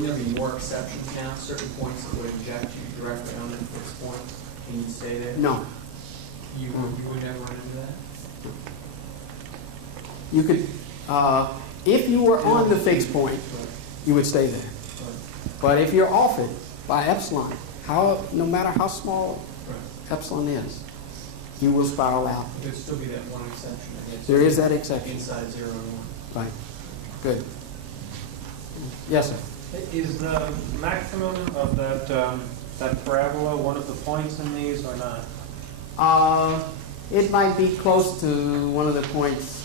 there be more exceptions now, certain points that would inject you directly on a fixed point, and you'd stay there? No. You would never run into that? You could, if you were on the fixed point, you would stay there. But if you're off it by epsilon, no matter how small epsilon is, you will spiral out. There'd still be that one exception, I guess. There is that exception. Inside 0 and 1. Right. Good. Yes, sir. Is the maximum of that parabola one of the points in these or not? It might be close to one of the points.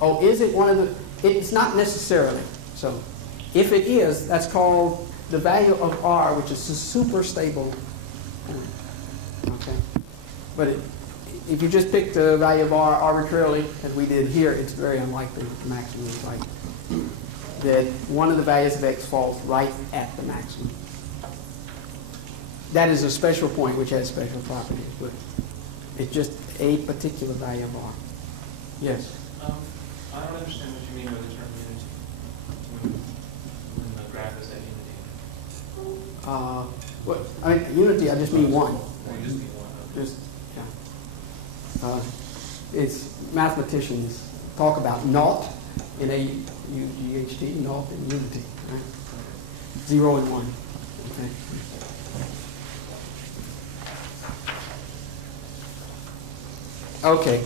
Oh, is it one of the? It's not necessarily. So, if it is, that's called the value of R, which is a super stable point. Okay. But if you just pick the value of R arbitrarily, as we did here, it's very unlikely that the maximum is right. That one of the values of X falls right at the maximum. That is a special point which has special properties, but it's just a particular value of R. Yes? I don't understand what you mean by the term unity when the graph is at unity. Unity, I just mean one. You just mean one. Okay. Just, yeah. It's mathematicians talk about naught in UGHT, naught in unity. Right? 0 and 1. Okay. Okay.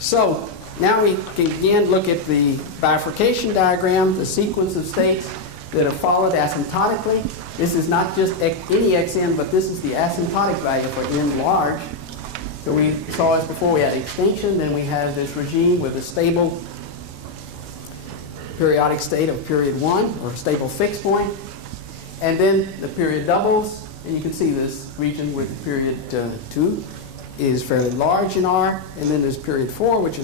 So now we can again look at the bifurcation diagram, the sequence of states that are followed asymptotically. This is not just any xn, but this is the asymptotic value for n large. So we saw this before. We had extinction, then we have this regime with a stable periodic state of period 1, or stable fixed point. And then the period doubles, and you can see this region with the period 2 is fairly large in R, and then there's period 4, which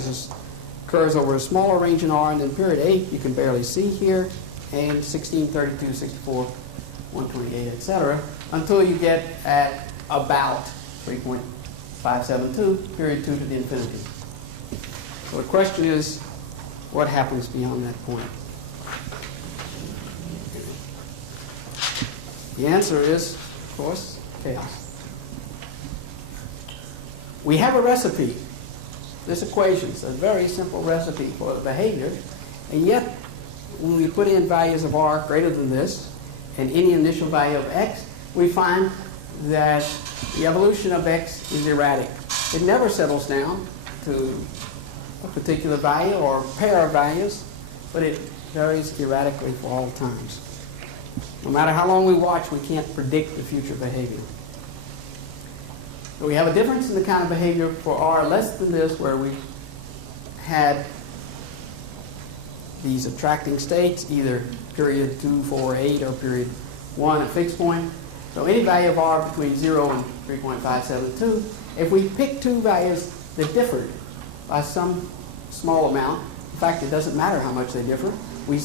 occurs over a smaller range in R, and then period 8 you can barely see here, and 16, 32, 64, 128, etc., until you get at about 3.572, period 2 to the infinity. So the question is, what happens beyond that point? The answer is, of course, chaos. We have a recipe. This equation is a very simple recipe for the behavior, and yet when we put in values of R greater than this and any initial value of X, we find that the evolution of X is erratic. It never settles down to a particular value or pair of values, but it varies erratically for all times. No matter how long we watch, we can't predict the future behavior. So we have a difference in the kind of behavior for R less than this, where we had these attracting states, either period 2, 4, 8, or period 1, a fixed point. So any value of R between 0 and 3.572, if we pick two values that differed by some small amount, in fact, it doesn't matter how much they differ. We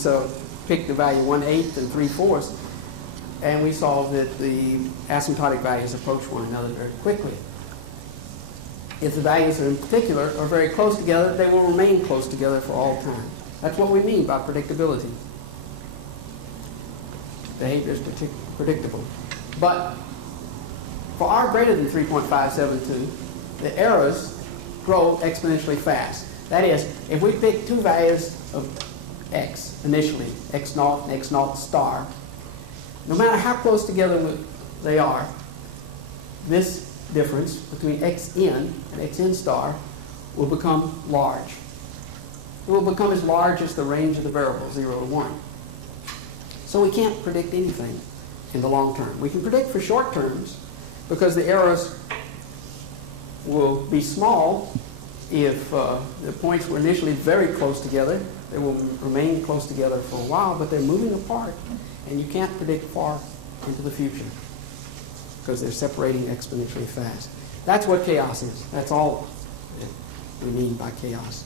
picked the value 1/8 and 3/4, and we saw that the asymptotic values approach one another very quickly. If the values in particular are very close together, they will remain close together for all time. That's what we mean by predictability. Behavior is predictable. But for R greater than 3.572, the errors grow exponentially fast. That is, if we pick two values of X initially, X0 and X0 star, no matter how close together they are, this difference between Xn and Xn star will become large. It will become as large as the range of the variable, 0 to 1. So we can't predict anything in the long term. We can predict for short terms because the errors will be small if the points were initially very close together. They will remain close together for a while, but they're moving apart, and you can't predict far into the future because they're separating exponentially fast. That's what chaos is. That's all we mean by chaos.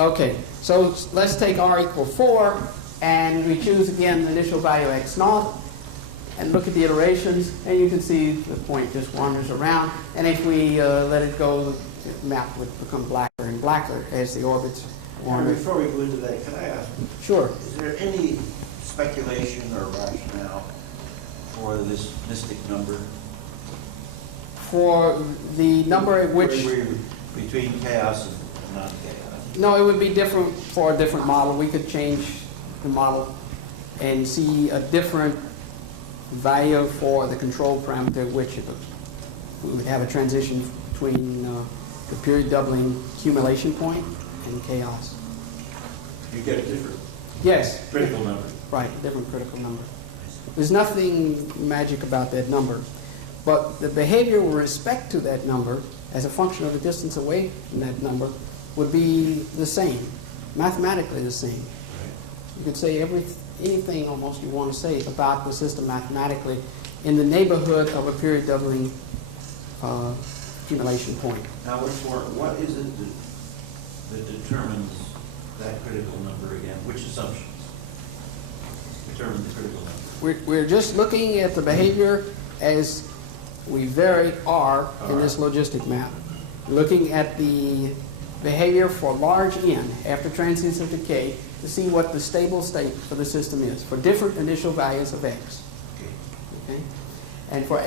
Okay, so let's take r equal 4, and we choose again the initial value x naught, and look at the iterations, and you can see the point just wanders around. And if we let it go, the map would become blacker and blacker as the orbits wander. Before we go into that, can I ask, Sure. is there any speculation or rationale for this mystic number? For the number at which... Between chaos and non-chaos? No, it would be different for a different model. We could change the model and see a different value for the control parameter, which we would have a transition between the period doubling accumulation point and chaos. You get a different Yes. critical number. Right, different critical number. There's nothing magic about that number, but the behavior with respect to that number as a function of the distance away from that number would be the same, mathematically the same. You could say anything almost you want to say about the system mathematically in the neighborhood of a period doubling accumulation point. Now, what is it that determines that critical number again? Which assumptions determine the critical number? We're just looking at the behavior as we vary R in this logistic map. Looking at the behavior for large N after transients of decay to see what the stable state for the system is for different initial values of X. Okay? And for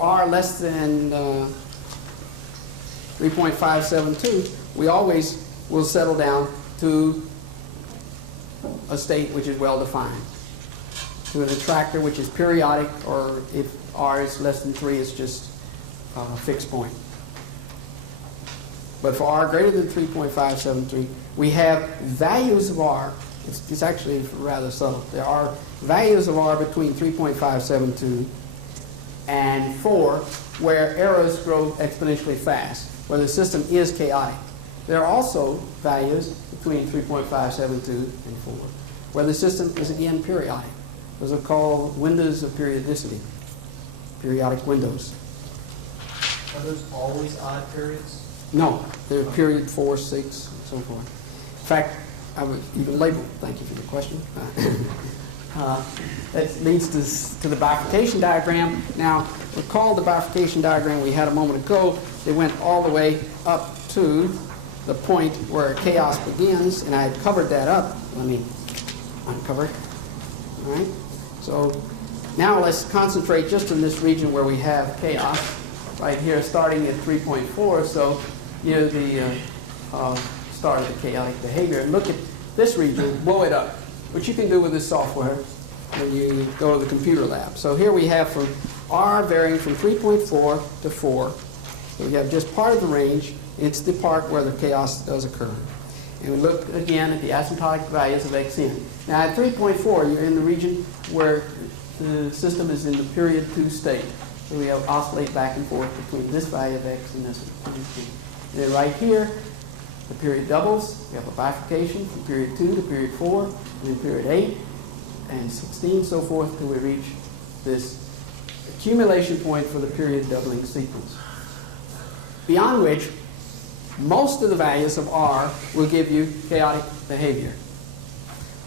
R less than 3.572, we always will settle down to a state which is well defined, to an attractor which is periodic, or if R is less than 3, it's just a fixed point. But for R greater than 3.573, we have values of R. It's actually rather subtle. There are values of R between 3.572 and 4 where errors grow exponentially fast, where the system is chaotic. There are also values between 3.572 and 4 where the system is again periodic. Those are called windows of periodicity, periodic windows. Are those always odd periods? No, they're period 4, 6, and so forth. In fact, I would even label, thank you for the question. That leads to the bifurcation diagram. Now, recall the bifurcation diagram we had a moment ago. They went all the way up to the point where chaos begins, and I had covered that up. Let me uncover it. All right? So now let's concentrate just in this region where we have chaos, right here, starting at 3.4. So near the start of the chaotic behavior. And look at this region, blow it up, which you can do with this software when you go to the computer lab. So here we have from R varying from 3.4 to 4. So we have just part of the range. It's the part where the chaos does occur. And we look again at the asymptotic values of xn. Now at 3.4, you're in the region where the system is in the period 2 state. So we have oscillate back and forth between this value of x and this one. And then right here, the period doubles. We have a bifurcation from period 2 to period 4, and then period 8 and 16, so forth, till we reach this accumulation point for the period doubling sequence. Beyond which, most of the values of R will give you chaotic behavior.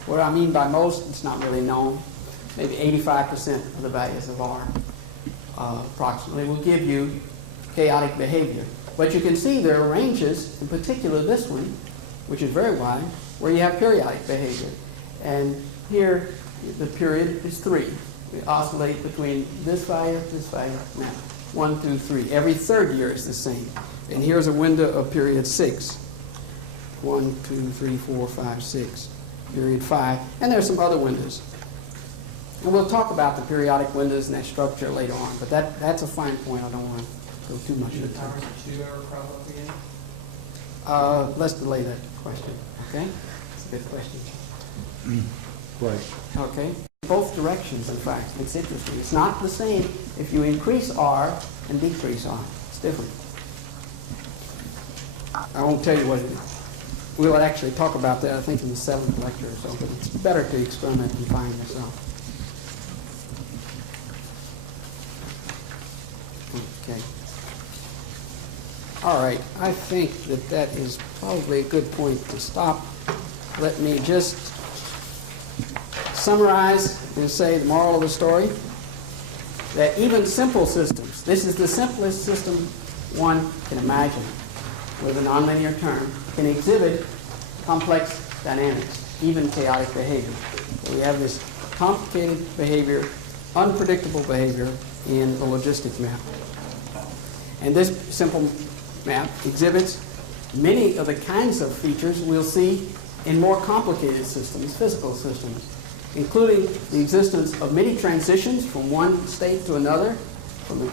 What I mean by most, it's not really known. Maybe 85% of the values of R approximately will give you chaotic behavior. But you can see there are ranges, in particular this one, which is very wide, where you have periodic behavior. And here, the period is 3. We oscillate between this value, now. 1, 2, 3. Every third year is the same. And here's a window of period 6. 1, 2, 3, 4, 5, 6. Period 5. And there's some other windows. And we'll talk about the periodic windows and that structure later on. But that's a fine point. I don't want to go too much into the it. powers of 2 ever crop up again? Let's delay that question. Okay? It's a good question. Right. Okay? Both directions, in fact. It's interesting. It's not the same if you increase R and decrease R. It's different. I won't tell you what it is. We'll actually talk about that, I think, in the 7th lecture or so, but it's better to experiment and find yourself. Okay. All right, I think that that is probably a good point to stop. Let me just summarize and say the moral of the story, that even simple systems, this is the simplest system one can imagine with a nonlinear term, can exhibit complex dynamics, even chaotic behavior. So we have this complicated behavior, unpredictable behavior in the logistics map. And this simple map exhibits many of the kinds of features we'll see in more complicated systems, physical systems, including the existence of many transitions from one state to another, from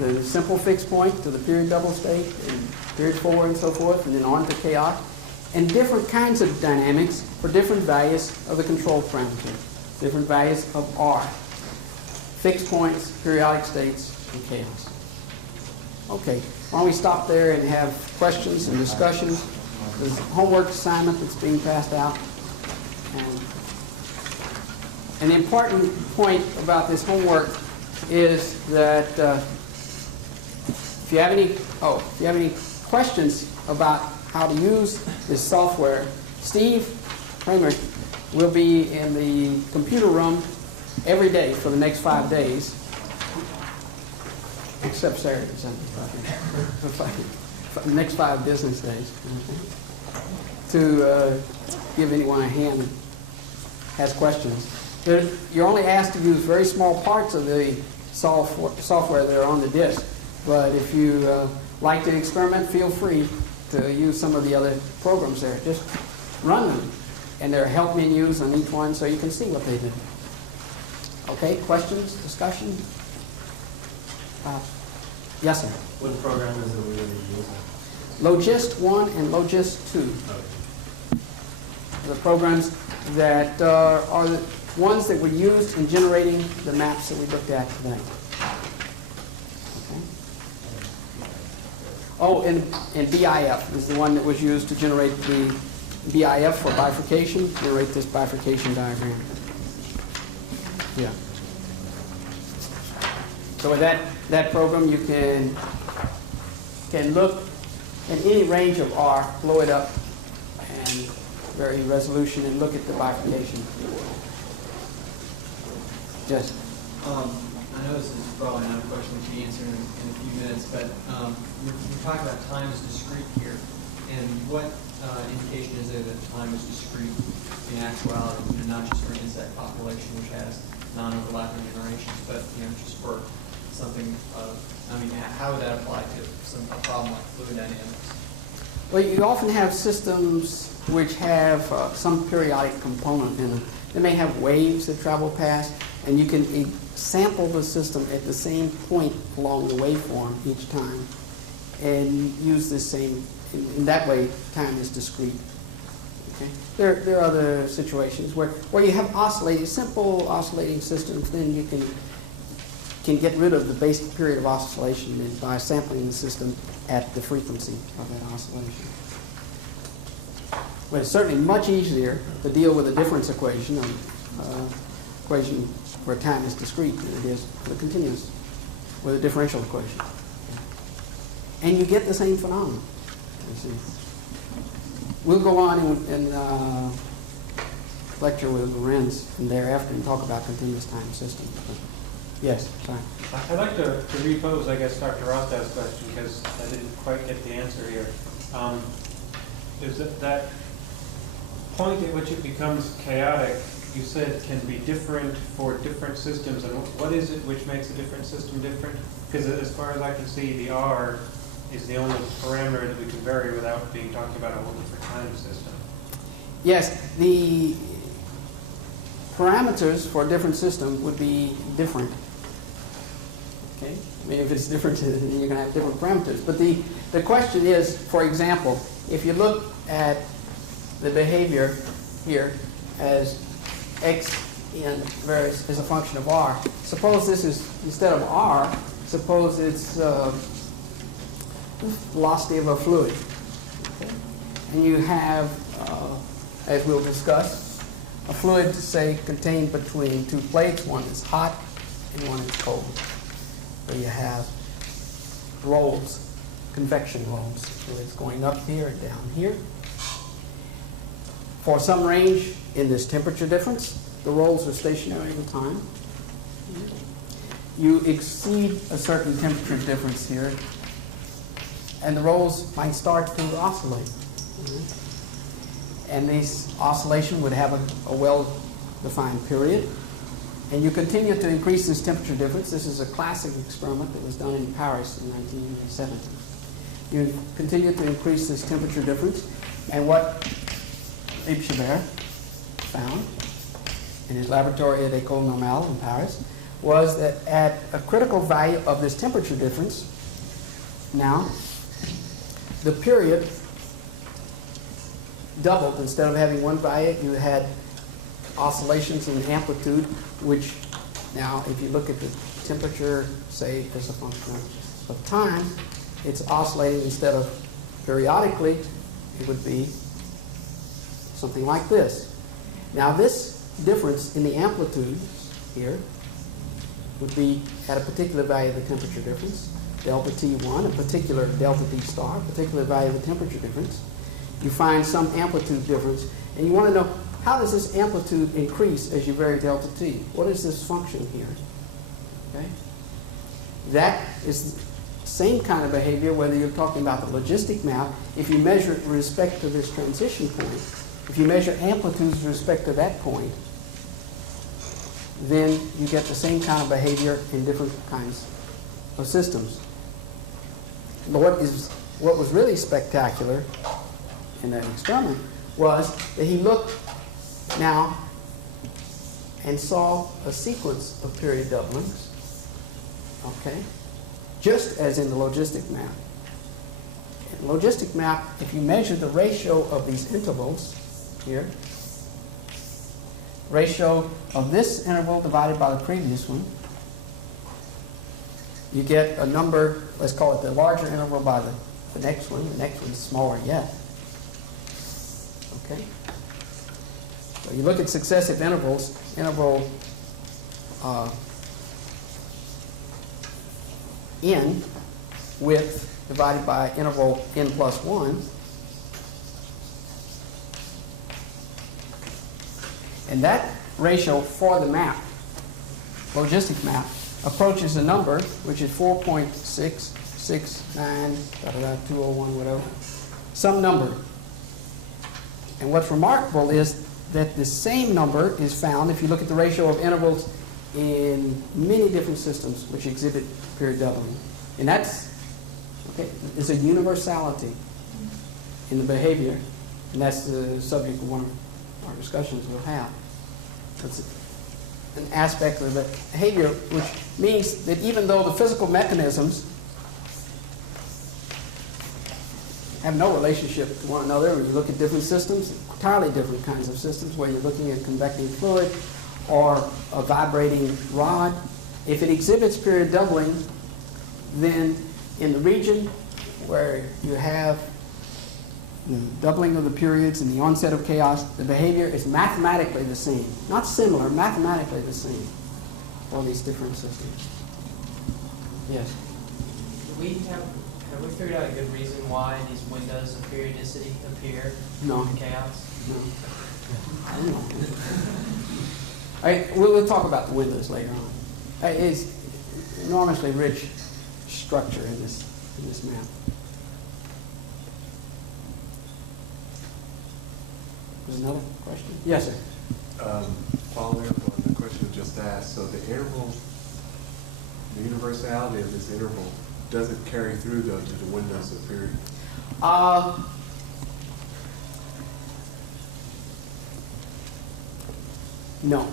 the simple fixed point to the period double state, and period forward and so forth, and then on to chaos, and different kinds of dynamics for different values of the control parameter, different values of R, fixed points, periodic states, and chaos. Okay, why don't we stop there and have questions and discussions? There's a homework assignment that's being passed out. And the important point about this homework is that if you have any questions about how to use this software, Steve Kramer will be in the computer room every day for the next 5 days, except Saturday, the next 5 business days, to give anyone a hand that has questions. You're only asked to use very small parts of the software that are on the disk, but if you like to experiment, feel free to use some of the other programs there. Just run them, and there are help menus on each one so you can see what they do. Okay, questions, discussion? Yes, sir. What program is it we're using? Logist 1 and Logist 2. The programs that are the ones that were used in generating the maps that we looked at today. Okay. Oh, and BIF is the one that was used to generate the BIF for bifurcation, generate this bifurcation diagram. Yeah. So with that program, you can look at any range of R, blow it up, and vary resolution, and look at the bifurcation. Yes. I know this is probably not a question that you answer in a few minutes, but you're talking about time as discrete here, and what indication is there that time is discrete in actuality, not just for an insect population which has non-overlapping generations, but just for something. How would that apply to a problem like fluid dynamics? Well, you often have systems which have some periodic component in them. They may have waves that travel past, and you can sample the system at the same point along the waveform each time, and use the same. In that way, time is discrete. Okay? There are other situations where you have simple oscillating systems. Then you can get rid of the basic period of oscillation by sampling the system at the frequency of that oscillation. But it's certainly much easier to deal with a difference equation, equation where time is discrete, than it is for the continuous, with a differential equation. And you get the same phenomenon. You see. We'll go on and lecture with Lorenz and thereafter and talk about continuous time systems. Yes, sorry. I'd like to repose, I guess, Dr. Rostow's question, because I didn't quite get the answer here. Is that point at which it becomes chaotic, you said, can be different for different systems, and what is it which makes a different system different? Because as far as I can see, the R is the only parameter that we can vary without being talking about a whole different time system. Yes, the parameters for a different system would be different. Okay? I mean, if it's different, then you're going to have different parameters. But the question is, for example, if you look at the behavior here as x in varies as a function of r, suppose this is, instead of r, suppose it's velocity of a fluid. Okay? And you have, as we'll discuss, a fluid, say, contained between two plates. One is hot and one is cold. So you have rolls convection rolls. So it's going up here and down here. For some range in this temperature difference, the rolls are stationary in time. You exceed a certain temperature difference here, and the rolls might start to oscillate. And this oscillation would have a well-defined period. And you continue to increase this temperature difference. This is a classic experiment that was done in Paris in 1970. You continue to increase this temperature difference, and what Predictabiity found in his laboratory at École Normale in Paris was that at a critical value of this temperature difference, now the period doubled. Instead of having one value, you had oscillations in amplitude, which now, if you look at the temperature, say, as a function of time, it's oscillating instead of periodically, it would be something like this. Now, this difference in the amplitude here would be at a particular value of the temperature difference, delta T1, a particular delta T star, a particular value of the temperature difference. You find some amplitude difference, and you want to know, how does this amplitude increase as you vary delta T? What is this function here? Okay? That is the same kind of behavior whether you're talking about the logistic map. If you measure it with respect to this transition point, if you measure amplitudes with respect to that point, then you get the same kind of behavior in different kinds of systems. But what was really spectacular in that experiment was that he looked now and saw a sequence of period doublings, okay, just as in the logistic map. In the logistic map, if you measure the ratio of these intervals here, ratio of this interval divided by the previous one, you get a number, let's call it the larger interval by the next one. The next one's smaller yet. Okay? So you look at successive intervals, interval n width divided by interval n plus 1. And that ratio for the map, logistic map, approaches a number which is 4.669, 201, whatever, some number. And what's remarkable is that the same number is found if you look at the ratio of intervals in many different systems which exhibit period doubling. And that's, okay, is a universality in the behavior, and that's the subject of one of our discussions we'll have. That's an aspect of the behavior which means that even though the physical mechanisms have no relationship to one another, when you look at different systems, entirely different kinds of systems, where you're looking at convecting fluid or a vibrating rod, if it exhibits period doubling, then in the region where you have the doubling of the periods and the onset of chaos, the behavior is mathematically the same. Not similar, mathematically the same for these different systems. Yes? Have we figured out a good reason why these windows of periodicity appear No. in chaos? No. We'll talk about the windows later on. It's enormously rich structure in this map. There's another question? Yes, sir. Following up on the question just asked, so the interval, the universality of this interval doesn't carry through though to the windows of period? No.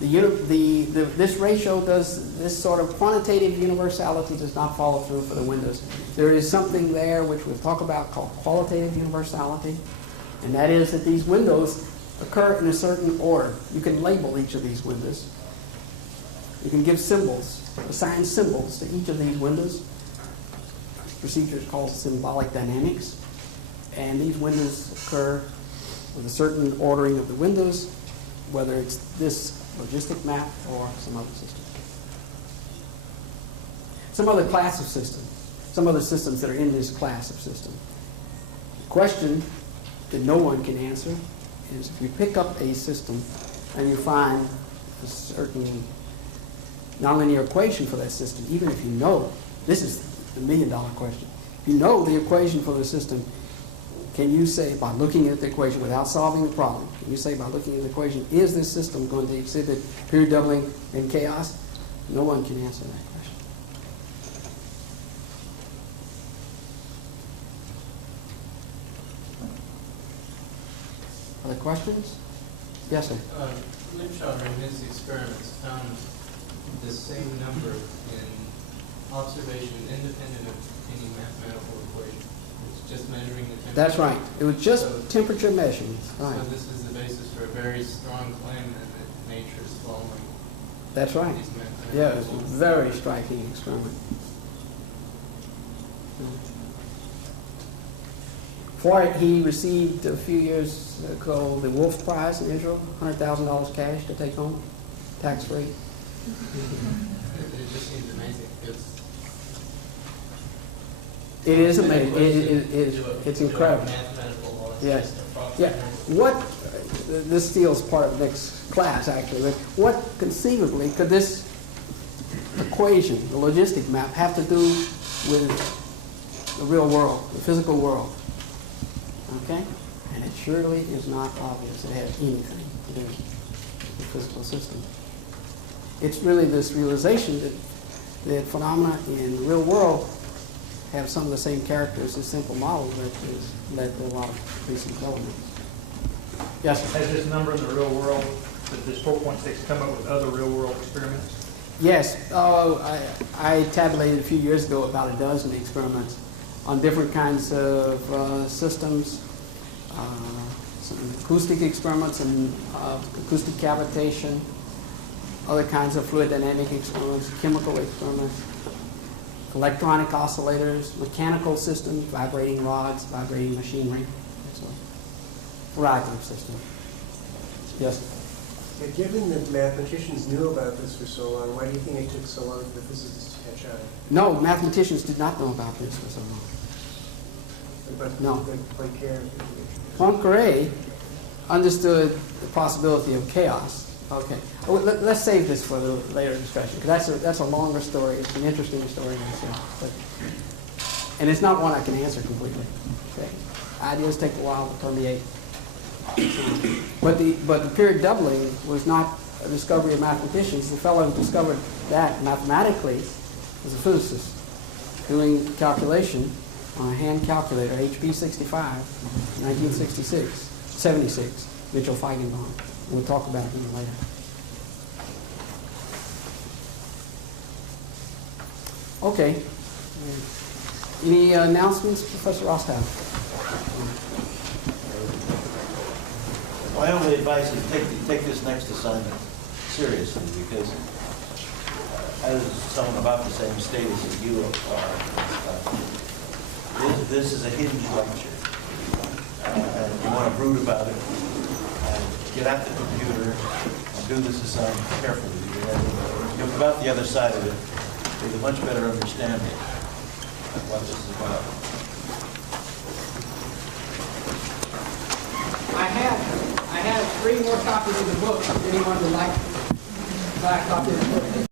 This ratio does, this sort of quantitative universality does not follow through for the windows. There is something there which we'll talk about called qualitative universality, and that is that these windows occur in a certain order. You can label each of these windows. You can give symbols, assign symbols to each of these windows. This procedure is called symbolic dynamics, and these windows occur with a certain ordering of the windows, whether it's this logistic map or some other system. Some other class of system. some other systems that are in this class of system. The question that no one can answer is if you pick up a system and you find a certain nonlinear equation for that system, even if you know, this is the million-dollar question, if you know the equation for the system, can you say by looking at the equation without solving the problem, can you say by looking at the equation, is this system going to exhibit period doubling and chaos? No one can answer that question. Other questions? Yes, sir. Lipschauer in his experiments found the same number in observation independent of any mathematical equation. It's just measuring the temperature. That's right. It was just So- temperature measurements. So Right. this is the basis for a very strong claim that nature is following That's right. these mathematical Yeah, it's a rules. very striking experiment. For it, he received a few years ago the Wolf Prize in Israel, $100,000 cash to take home, tax-free. It just seems amazing. It is amazing. It's incredible. Mathematical laws. Yes. Yeah. What, this deals part of next class, actually, but what conceivably could this equation, the logistic map, have to do with the real world, the physical world? Okay? And it surely is not obvious it has anything to do with the physical system. It's really this realization that phenomena in the real world have some of the same characters as simple models that has led to a lot of recent developments. Yes? Has this number in the real world, this 4.6, come up with other real world experiments? Yes. I tabulated a few years ago about a dozen experiments on different kinds of systems, some acoustic experiments and acoustic cavitation, other kinds of fluid dynamic experiments, chemical experiments, electronic oscillators, mechanical systems, vibrating rods, vibrating machinery, so a variety of systems. Yes? Yeah, given that mathematicians knew about this for so long, why do you think it took so long for the physicists to catch on? No, mathematicians did not know about this for so long. But No. Poincare. Poincare understood the possibility of chaos. Okay. Let's save this for the later discussion, because that's a longer story. It's an interesting story in itself. And it's not one I can answer completely. Okay. Ideas take a while to permeate. But the period doubling was not a discovery of mathematicians. The fellow who discovered that mathematically was a physicist doing calculation on a hand calculator, HP 65, 1966, 76, Mitchell Feigenbaum. We'll talk about it a little later. Okay. Any announcements, Professor Rostow? My only advice is take this next assignment seriously, because as someone about the same status as you are, this is a hidden lecture. And you want to brood about it, and get out the computer and do this assignment carefully. And you'll come out the other side of it with a much better understanding of what this is about. I have 3 more copies of the book if anyone would like to buy a copy of the book.